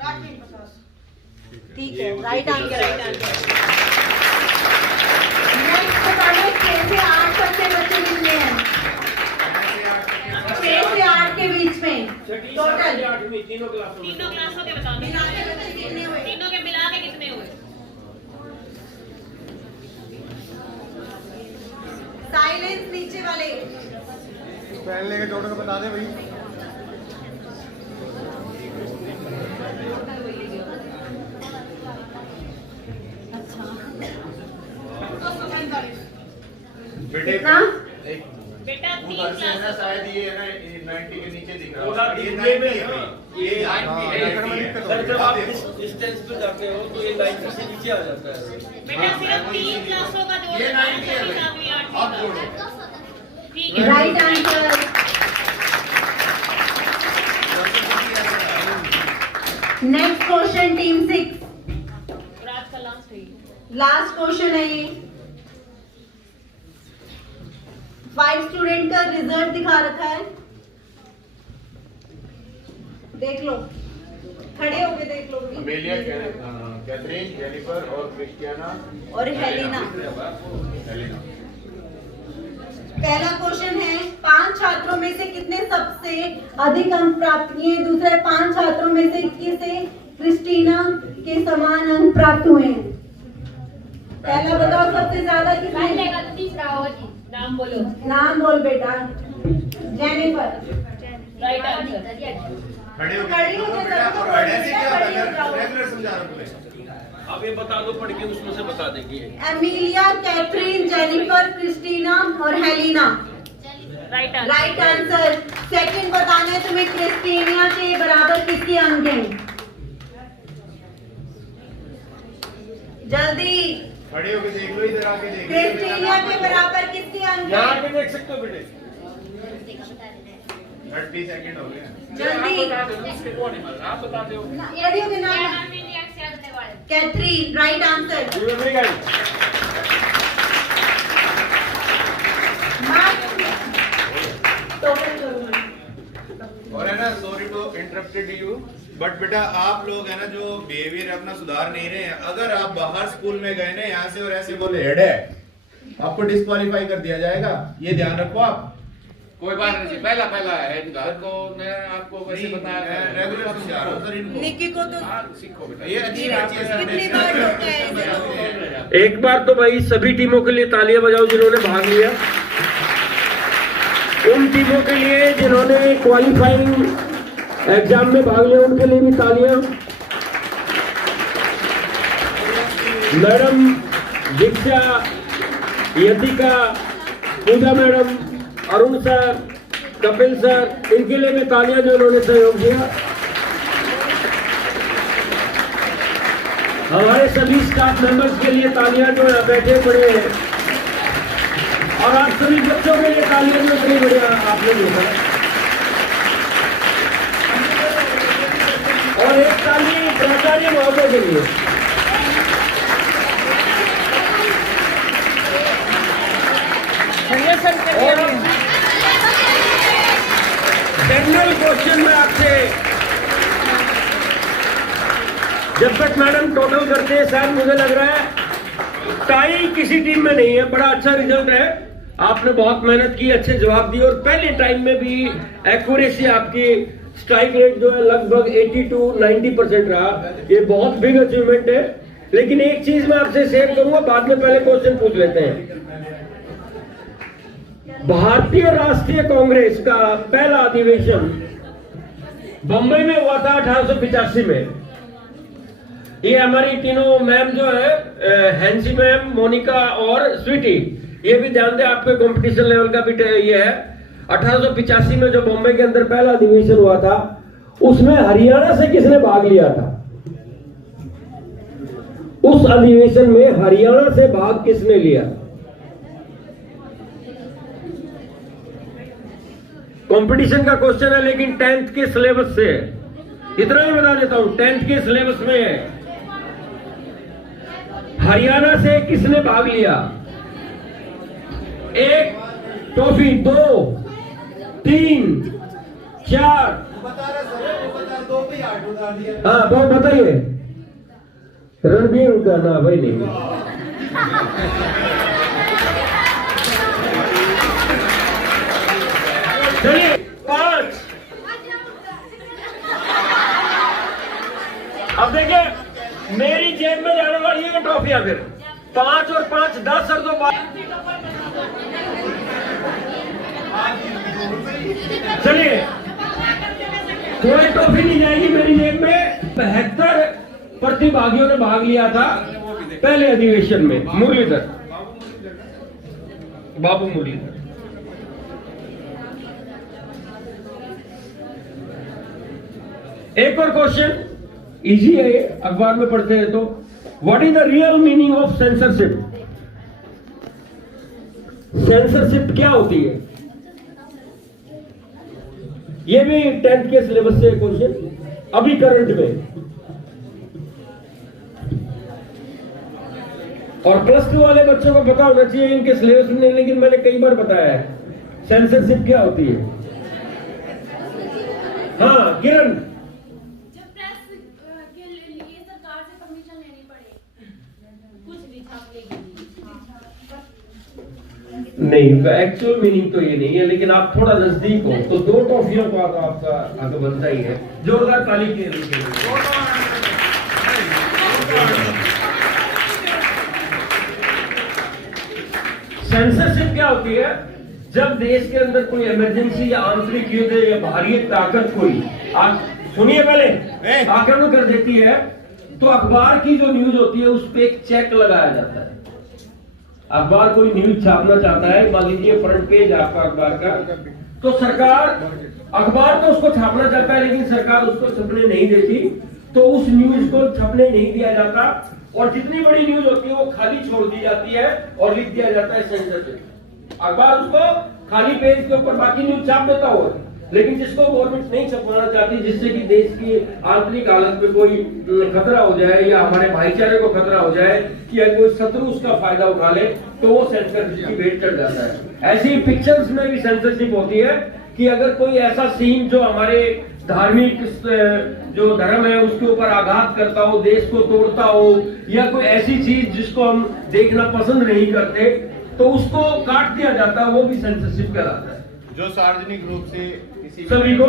आठवीं में 50। ठीक है, right answer. Right answer. Next बता दो 6 से 8 तक के बच्चे कितने हैं। 6 से 8 के बीच में टोटल तीनों क्लासों में। तीनों क्लासों के बताओ, मिला के बच्चे कितने हुए। तीनों के मिला के कितने हुए। साइलेंस नीचे वाले। पहले के टोटल बता दे भाई। कितना? बेटा 3 ऊपर से है ना, क्लास शायद ये है ना 90 के नीचे दिख रहा थोड़ा है, ये नीचे में 90 है हाँ। भाई। ये सर, जब आप डिस्टेंस पे जाते हो तो ये 90 से नीचे आ जाता है। बेटा सिर्फ 3 क्लासों का जोड़ ये 90 है भाई। आप जोड़ो। ठीक है। Right answer. Next question team 6। और आज का लास्ट है ये। लास्ट क्वेश्चन है ये। 5 स्टूडेंट का रिजल्ट दिखा रखा है, देख लो, खड़े होके देख लो। अमेलिया, कैथरीन, जेनिफर और क्रिस्टियाना और हेलिना। हेलिना। पहला क्वेश्चन है, 5 छात्रों में से कितने सबसे अधिक अंक प्राप्त किए? दूसरे 5 छात्रों में से किसे क्रिस्टीना के समान अंक प्राप्त हुए हैं? पहला बताओ सबसे ज्यादा किसने? तीसरा होगा जी। नाम बोलो। नाम बोल बेटा। जेनिफर। Right answer. खड़े होके खड़ी होके बेटा, सबको और बोलो, ऐसे क्या खड़ी होता है? हो जाओ। रेगुलर समझा रहा हूं तुम्हें। आप ये बता दो पढ़ के उसमें से बता देंगे। एमिलिया, कैथरीन, जेनिफर, क्रिस्टीना और Helena. Right answer. Right answer. Second बताना है तुम्हें, क्रिस्टीना के बराबर किसके अंक हैं? जल्दी। खड़े होके देख लो, इधर आके देख लो। क्रिस्टीना के बराबर किसके अंक यहाँ हैं? आके देख सकते हो बेटे। 30 सेकंड हो गए। जल्दी। आप बता दो, उसके कौन है मतलब? आप बता दो। रेडी हो गए ना? कैथरीन। Right answer. और है ना, sorry to interrupted you, but बेटा आप लोग है ना जो बिहेवियर अपना सुधार नहीं रहे हैं। अगर आप बाहर स्कूल में गए ना यहाँ से और ऐसे बोले हेड है, आपको डिस्क्वालीफाई कर दिया जाएगा, ये ध्यान रखो आप। कोई बात नहीं, पहला है इनका तो मैं आपको वैसे बताया था। रेगुलर समझा रहा हूं सर इनको। निकी को तो हाँ, सीखो बेटा। ये अच्छी बात है सर। कितनी बार होता है ऐसे तो? एक बार तो भाई सभी टीमों के लिए तालियां बजाओ जिन्होंने भाग लिया। उन टीमों के लिए जिन्होंने क्वालिफाइंग एग्जाम में भाग लिया उनके लिए भी तालियां। Madam Diksha, Yatika, Pooja madam, Arun sir, Kapil sir, इनके लिए भी तालियां जो इन्होंने सहयोग दिया। हमारे सभी स्टाफ मेंबर्स के लिए तालियां जो यहाँ बैठे पड़े हैं, और आप सभी बच्चों के लिए तालियां जो बड़ी बढ़िया आपने देखा। और एक ताली प्राचार्य महोदय के लिए। जनरल क्वेश्चन में आपसे, जब तक मैडम टोटल करते हैं शायद मुझे लग रहा है टाई किसी टीम में नहीं है। बड़ा अच्छा रिजल्ट है, आपने बहुत मेहनत की, अच्छे जवाब दिए और पहले टाइम में भी एक्यूरेसी आपकी, स्ट्राइक रेट जो है लगभग 80 to 90% रहा। ये बहुत बिग अचीवमेंट है। लेकिन एक चीज मैं आपसे शेयर करूंगा, बाद में पहले क्वेश्चन पूछ लेते हैं। भारतीय राष्ट्रीय कांग्रेस का पहला अधिवेशन बंबई में हुआ था 1885 में। ये हमारी तीनों मैम जो है, हैंसी मैम, मोनिका और स्वीटी, ये भी ध्यान दें, आपके कंपटीशन लेवल का भी ये है। 1885 में जो बॉम्बे के अंदर पहला अधिवेशन हुआ था, उसमें हरियाणा से किसने भाग लिया था? उस अधिवेशन में हरियाणा से भाग किसने लिया? कंपटीशन का क्वेश्चन है, लेकिन 10th के सिलेबस से है। इतना ही बता देता हूं, 10th के सिलेबस में है। हरियाणा से किसने भाग लिया? 1 ट्रॉफी, 2, 3, 4। हाँ तो बताइए। रणबीर का ना भाई नहीं। चलिए 5। अब देखिए, मेरी जेब में जाने वाली है ट्रॉफियां। फिर 5 और 5 10 और 2 चलिए, कोई ट्रॉफी नहीं जाएगी मेरी जेब में। 72 प्रतिभागियों ने भाग लिया था पहले अधिवेशन में। मुरलीधर, बाबू मुरलीधर। एक और क्वेश्चन, इजी है ये, अखबार में पढ़ते हैं तो, what is the real meaning of censorship? Censorship क्या होती है? ये भी 10th के सिलेबस से क्वेश्चन, अभी करंट में, और +2 वाले बच्चों को पता होना चाहिए, इनके सिलेबस में नहीं, लेकिन मैंने कई बार बताया है। सेंसरशिप क्या होती है? हाँ किरण, जब प्रेस के लिए सरकार से परमिशन लेनी पड़े कुछ भी छापने के लिए। नहीं, एक्चुअल मीनिंग तो ये नहीं है, लेकिन आप थोड़ा नजदीक हो तो 2 टॉफियों का तो आपका आगे बनता ही है। जोरदार ताली के लिए। सेंसरशिप क्या होती है? जब देश के अंदर कोई इमरजेंसी या आंतरिक युद्ध या बाहरी ताकत कोई, आप सुनिए पहले, आक्रमण कर देती है, तो अखबार की जो न्यूज होती है उस पर एक चेक लगाया जाता है। अखबार कोई न्यूज छापना चाहता है, मान लीजिए फ्रंट पेज आपका अखबार का, तो सरकार, अखबार तो उसको छापना चाहता है लेकिन सरकार उसको छपने नहीं देती, तो उस न्यूज को छपने नहीं दिया जाता, और जितनी बड़ी न्यूज होती है वो खाली छोड़ दी जाती है और लिख दिया जाता है सेंसरशिप। अखबार उसको खाली पेज के ऊपर बाकी न्यूज छाप देता हो, लेकिन जिसको गवर्नमेंट नहीं छपवाना चाहती, जिससे कि देश की आंतरिक हालत में कोई खतरा हो जाए या हमारे भाईचारे को खतरा हो जाए कि कोई शत्रु उसका फायदा उठा ले, तो वो सेंसरशिप की भेंट चढ़ जाता है। ऐसी पिक्चर्स में भी सेंसरशिप होती है कि अगर कोई ऐसा सीन जो हमारे धार्मिक जो धर्म है उसके ऊपर आघात करता हो, देश को तोड़ता हो, या कोई ऐसी चीज जिसको हम देखना पसंद नहीं करते, तो उसको काट दिया जाता है, वो भी सेंसरशिप कहलाता है। जो सार्वजनिक रूप से किसी सभी को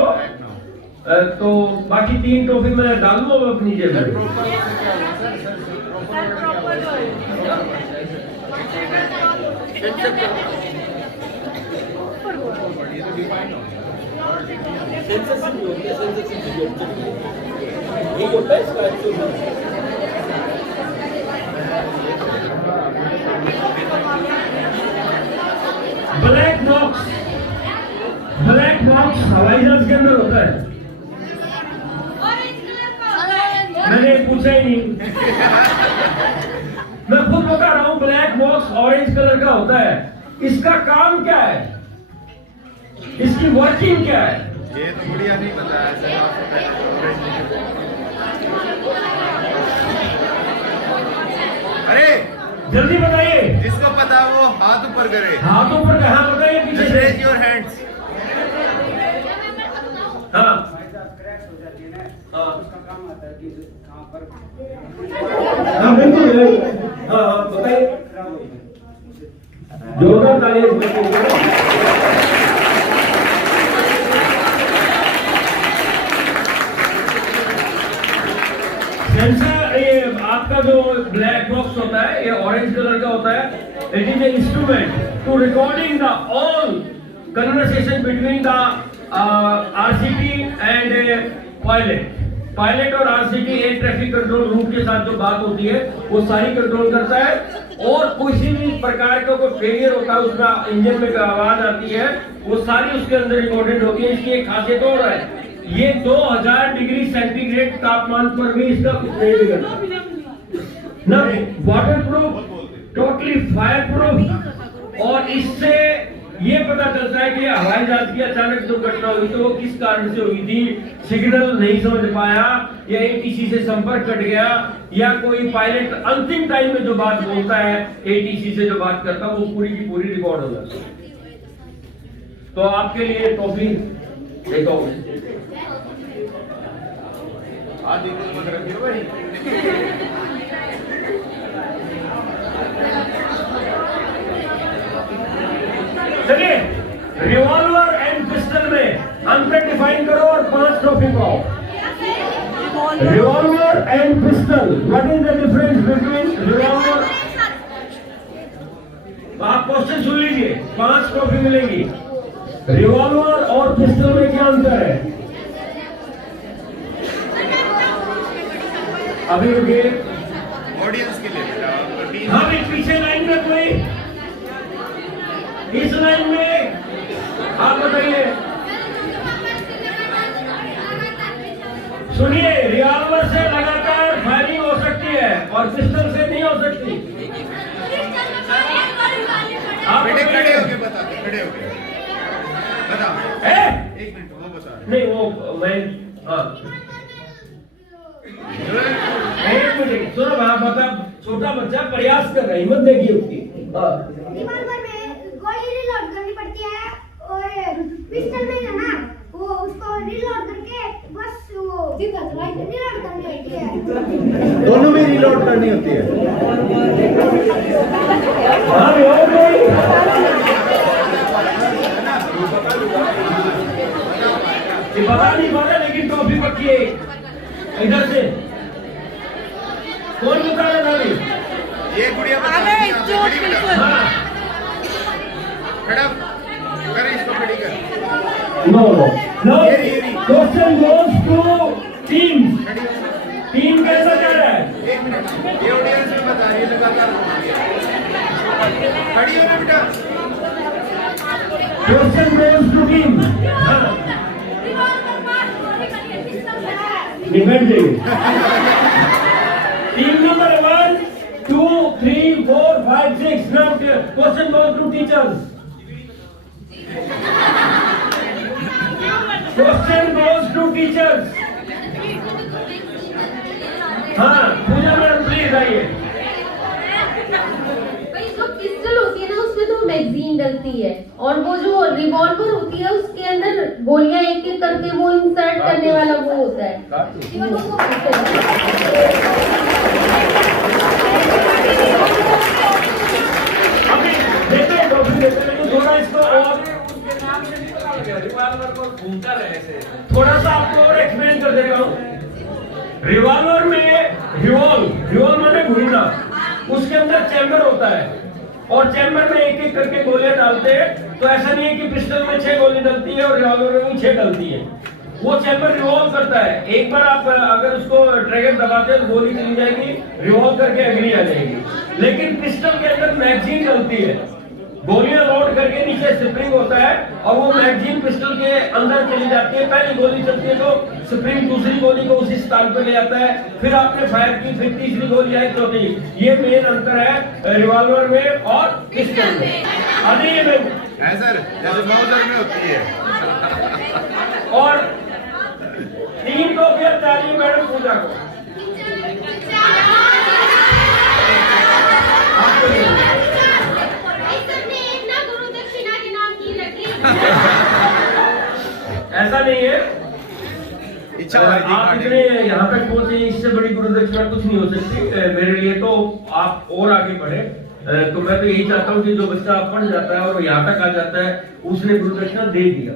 तो बाकी 3 टॉपिक में डाल दूं अपनी जेब में। ब्लैक बॉक्स, ब्लैक बॉक्स हवाई जहाज के अंदर होता है। मैंने पूछा ही नहीं, मैं खुद बता रहा हूं, ब्लैक बॉक्स ऑरेंज कलर का होता है। इसका काम क्या है, इसकी वर्किंग क्या है? ये तो बढ़िया नहीं पता है। अरे जल्दी बताइए, जिसको पता वो हाथ ऊपर करे। हाथ ऊपर कहाँ बताइए? पीछे से। Raise your hands. हाँ हाँ बिल्कुल, हाँ बताइए, जोरदार तालियां। सेंसर, ये आपका जो ब्लैक बॉक्स होता है, ये ऑरेंज कलर का होता है। It is a instrument to recording the all conversation between the RCT and pilot और RCT air traffic control room के साथ जो बात होती है वो सारी कंट्रोल करता है, और किसी भी प्रकार का कोई फेलियर होता है, उसमें इंजन में आवाज आती है, वो सारी उसके अंदर रिकॉर्डेड होती है। इसकी एक खासियत और है, ये 2000 डिग्री सेंटीग्रेड तापमान पर भी इसका कुछ नहीं बिगड़ता ना, water proof, totally fire proof. और इससे ये पता चलता है कि हवाई जहाज की अचानक दुर्घटना हुई तो वो किस कारण से हुई थी, सिग्नल नहीं समझ पाया, या एटीसी से संपर्क कट गया, या कोई पायलट अंतिम टाइम में जो बात बोलता है एटीसी से जो बात करता है वो पूरी की पूरी रिकॉर्ड हो जाती है। तो आपके लिए टॉफी देखो, आज मत रखिए भाई। चलिए, रिवॉल्वर एंड पिस्टल में अंतर डिफाइन करो और 5 ट्रॉफी पाओ। Revolver and pistol, what is the difference between revolver? आप क्वेश्चन सुन लीजिए, 5 ट्रॉफी मिलेगी। रिवॉल्वर और पिस्टल में क्या अंतर है? अभी रुकिए, ऑडियंस के लिए हाँ भी पीछे लाइन में कोई, इस लाइन में आप बताइए। सुनिए, रिवॉल्वर से लगातार फायरिंग हो सकती है और पिस्टल से नहीं हो सकती। आप बेटे खड़े होके बता दो, खड़े होके बताओ। एक मिनट वो बता रहे। नहीं वो मैं हाँ एक मिनट सुनो, आप बता, छोटा बच्चा प्रयास कर रहा है, हिम्मत देखिए उसकी। रिवॉल्वर में गोली रिलोड करनी पड़ती है और पिस्टल में है ना वो उसको रिलोड करके बस वो रिलोड करनी होती है। दोनों में रिलोड करनी होती है। हाँ और नहीं ये पता नहीं पता, लेकिन टॉफी पक्की है इधर से। कौन बता रहा था? ये गुड़िया बता रही है, खड़ी बता। हाँ खड़ा कर, इसको खड़ी कर। No no question goes to team. Team कैसा जा रहा है? एक मिनट, ये ऑडियंस में बता रही है लगातार। खड़ी हो ना बेटा। Question goes to team. Depend team number 1 2 3 4 5 6 now question goes to teachers. Question goes to teachers. हाँ पूजा मैडम प्लीज आइए। भाई जो पिस्टल होती है ना उसमें तो मैगजीन डलती है और वो जो रिवॉल्वर होती है उसके अंदर गोलियां एक एक करके वो इंसर्ट करने वाला वो होता है। अभी देते हैं टॉपिक देते हैं, लेकिन थोड़ा इसको और रिवॉल्वर को घूमता रहे ऐसे। थोड़ा सा आपको और एक्सप्लेन कर देता हूँ। रिवॉल्वर में रिवॉल्व माने घूमना, उसके अंदर चैम्बर होता है और चैम्बर में एक एक करके गोलियां डालते हैं। तो ऐसा नहीं है कि पिस्टल में 6 गोली डलती है और रिवॉल्वर में भी 6 डलती है। वो चैम्बर रिवॉल्व करता है। एक बार आप अगर उसको ट्रिगर दबाते हैं तो गोली चली जाएगी, रिवॉल्व करके अगली आ जाएगी। लेकिन पिस्टल के अंदर मैगजीन डलती है, गोलियां लोड करके नीचे स्प्रिंग होता है और वो मैगजीन पिस्टल के अंदर चली जाती है। पहली गोली चलती है तो स्प्रिंग दूसरी गोली को उसी स्थान पर ले जाता है, फिर आपने फायर की, फिर तीसरी गोली आई, चौथी। ये मेन अंतर है रिवॉल्वर में और पिस्टल में। अभी है सर, जैसे मौजर में होती है। और 3 तो फिर ताली मैडम पूजा को ऐसा नहीं है। आप इतने यहाँ तक पहुंचे, इससे बड़ी गुरुदक्षिणा कुछ नहीं हो सकती मेरे लिए। तो आप और आगे बढ़े। तो मैं तो यही चाहता हूँ कि जो बच्चा पढ़ जाता है और यहाँ तक आ जाता है उसने गुरुदक्षिणा दे दिया।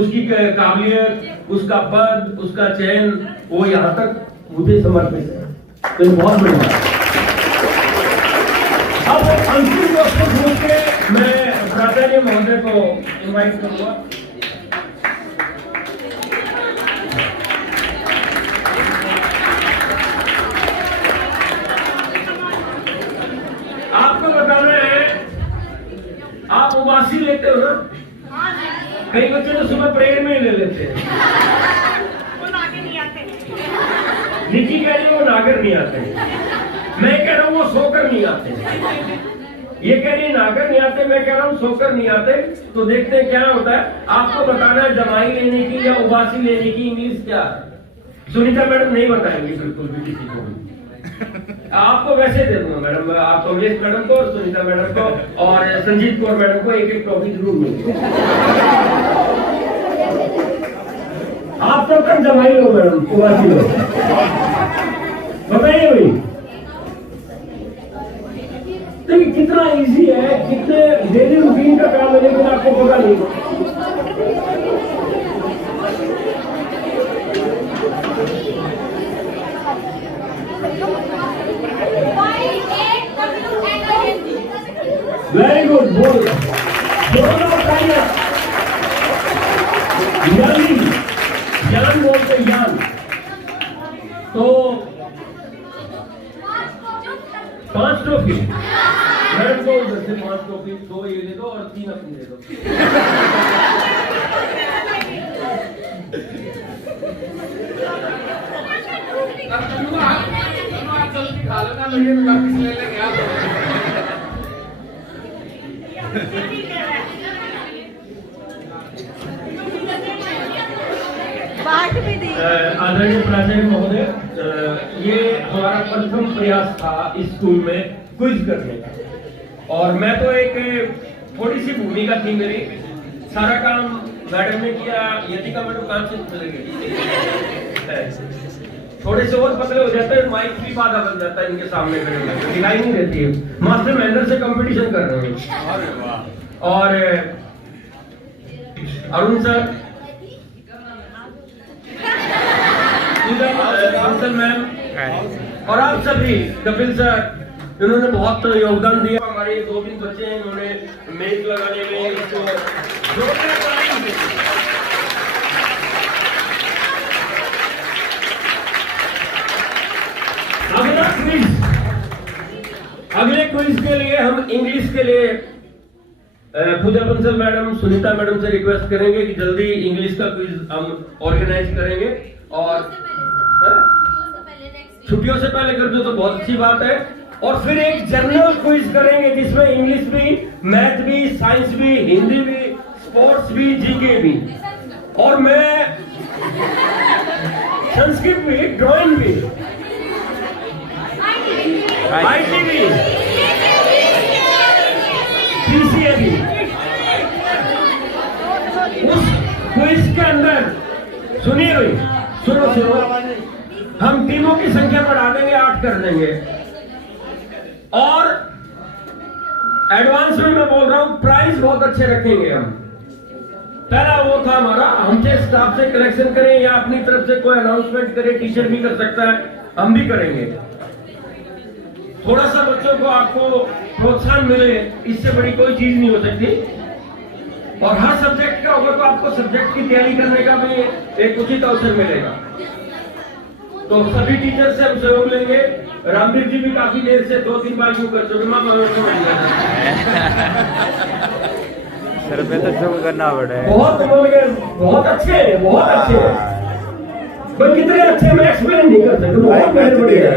उसकी काबिलियत, उसका पद, उसका चयन वो यहाँ तक मुझे समर्पित है। तो ये बहुत बड़ी बात है। अब अंतिम क्वेश्चन पूछ के मैं प्राचार्य महोदय को इनवाइट करूंगा। आपको बताना है, आप उबासी लेते हो ना? कई बच्चे तो सुबह प्रेयर में ही ले लेते हैं। वो नागे नहीं आते। निकी कह रही है वो नागर नहीं आते। मैं कह रहा हूँ वो सोकर नहीं आते। ये कह रही नागर नहीं आते, मैं कह रहा हूँ सोकर नहीं आते। तो देखते हैं क्या होता है। आपको बताना है जमाई लेने की या उबासी लेने की इंग्लिश क्या है। सुनीता मैडम नहीं बताएंगी बिल्कुल भी किसी को भी। आपको वैसे दे दूंगा मैडम, आप कमलेश मैडम को, सुनीता मैडम को और संजीत कौर मैडम को एक ट्रॉफी जरूर मिलेगी। आप तो कब जमाई लो मैडम, उबासी लो, बताइए भाई। देखिए कितना इजी है, कितने डेली रूटीन का काम है, लेकिन आपको पता नहीं। वेरी गुड, बोल यान बोलते यान। तो 5 ट्रॉफी मैडम को उधर से 5 ट्रॉफी, 2 ये दे दो और 3 अपनी दे दो। अब तनु आप जल्दी खा लेना, लगे तो वापस ले लेंगे आप। आदरणीय प्राचार्य महोदय, ये हमारा प्रथम प्रयास था इस स्कूल में क्विज करने का, और मैं तो एक थोड़ी सी भूमिका थी मेरी, सारा काम मैडम ने किया। यतिका मैडम काम से चलेंगे, थोड़े से और पतले हो जाते हैं, माइक भी बाधा बन जाता है इनके सामने खड़े होने, दिखाई नहीं देती है। मास्टर महेंद्र से कंपटीशन कर रहे हैं। और अरुण सर, अंशल मैम, और आप सभी, कपिल सर, इन्होंने बहुत योगदान दिया। हमारे 2-3 बच्चे हैं, इन्होंने मेज लगाने में इसको अगले क्विज के लिए हम इंग्लिश के लिए पूजा बंसल मैडम, सुनीता मैडम से रिक्वेस्ट करेंगे कि जल्दी इंग्लिश का क्विज हम ऑर्गेनाइज करेंगे, और छुट्टियों से पहले कर दो तो बहुत अच्छी बात है। और फिर एक जनरल क्विज करेंगे जिसमें इंग्लिश भी, मैथ भी, साइंस भी, हिंदी भी, स्पोर्ट्स भी, जीके भी, और मैं संस्कृत भी, ड्राइंग भी, आईटी भी, पीसीए भी। उस क्विज के अंदर सुनिए भाई, सुनो, हम टीमों की संख्या बढ़ा देंगे, 8 कर देंगे। और एडवांस में मैं बोल रहा हूं, प्राइस बहुत अच्छे रखेंगे हम। पहला वो था हमारा, हमसे स्टाफ से कलेक्शन करें या अपनी तरफ से कोई अनाउंसमेंट करे, टीचर भी कर सकता है, हम भी करेंगे। थोड़ा सा बच्चों को आपको प्रोत्साहन मिले, इससे बड़ी कोई चीज नहीं हो सकती। और हर सब्जेक्ट का होगा तो आपको सब्जेक्ट की तैयारी करने का भी एक उचित अवसर मिलेगा। तो सभी टीचर से हम सहयोग लेंगे। रामवीर जी भी काफी देर से 2-3 बार क्यों कर चुके, सर पे तो जो करना पड़े। बहुत बहुत अच्छे हैं, बहुत अच्छे हैं, पर कितने अच्छे मैं एक्सप्लेन नहीं कर सकता, बहुत मेहरबानी है।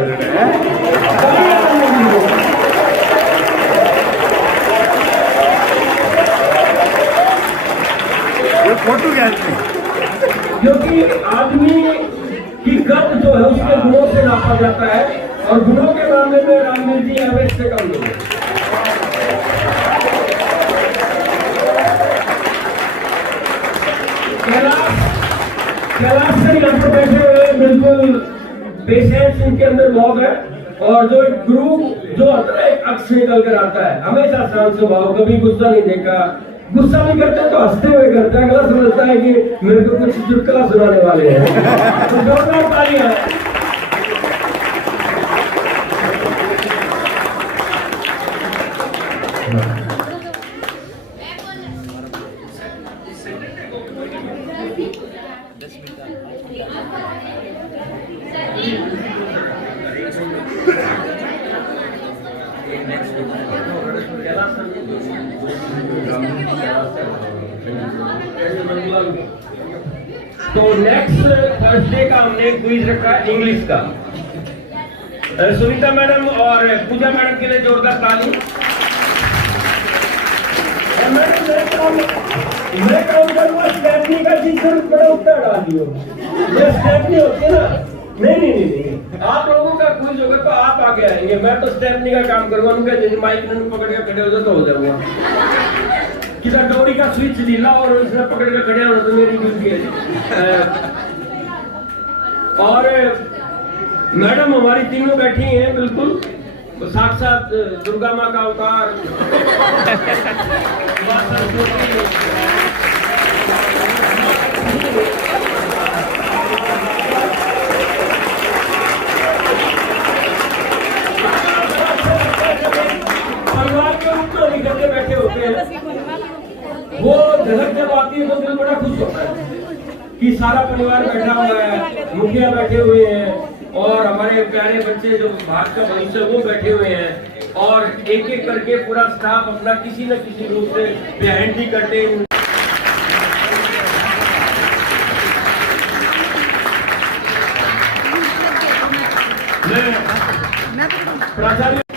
फोटो क्या क्योंकि आदमी की गत जो है उसके गुणों से नापा जाता है, और गुणों के मामले में रामवीर जी एवरेज से कम लोग हैं। कैलाश से यहाँ पर बैठे हुए बिल्कुल पेशेंस इनके अंदर बहुत है, और जो एक ग्रुप जो होता है एक अक्स निकल कर आता है, हमेशा शांत स्वभाव, कभी गुस्सा नहीं देखा, गुस्सा नहीं करते तो हंसते हुए करते हैं, अगला समझता है कि मेरे को कुछ चुटकुला सुनाने वाले हैं। तो जोरदार तालियां। तो नेक्स्ट थर्सडे का हमने क्विज रखा है इंग्लिश का। सुनीता मैडम और पूजा मैडम के लिए जोरदार ताली। मैं काम करूँगा स्टेपनी का टीचर बड़ा उत्तर डाल दियो, ये स्टेपनी होती है ना। नहीं, आप लोगों का क्विज होगा तो आप आगे आएंगे, मैं तो स्टेपनी का काम करूँगा। उनका माइक पकड़ के खड़े हो जाए तो हो जाऊंगा। किधर डोरी का स्विच ढीला और इसमें पकड़ के खड़े हो तो मेरी ड्यूटी है। और मैडम हमारी तीनों बैठी हैं, बिल्कुल साक्षात दुर्गा माँ का अवतार। परिवार के रूप में निकल के बैठे होते हैं, वो झलक जब आती है तो दिल बड़ा खुश होता है कि सारा परिवार बैठा हुआ है, मुखिया बैठे हुए हैं, और हमारे प्यारे बच्चे जो भारत का भविष्य वो बैठे हुए हैं, और एक एक करके पूरा स्टाफ अपना किसी न किसी रूप से प्रेजेंट करते हैं। मैं प्राचार्य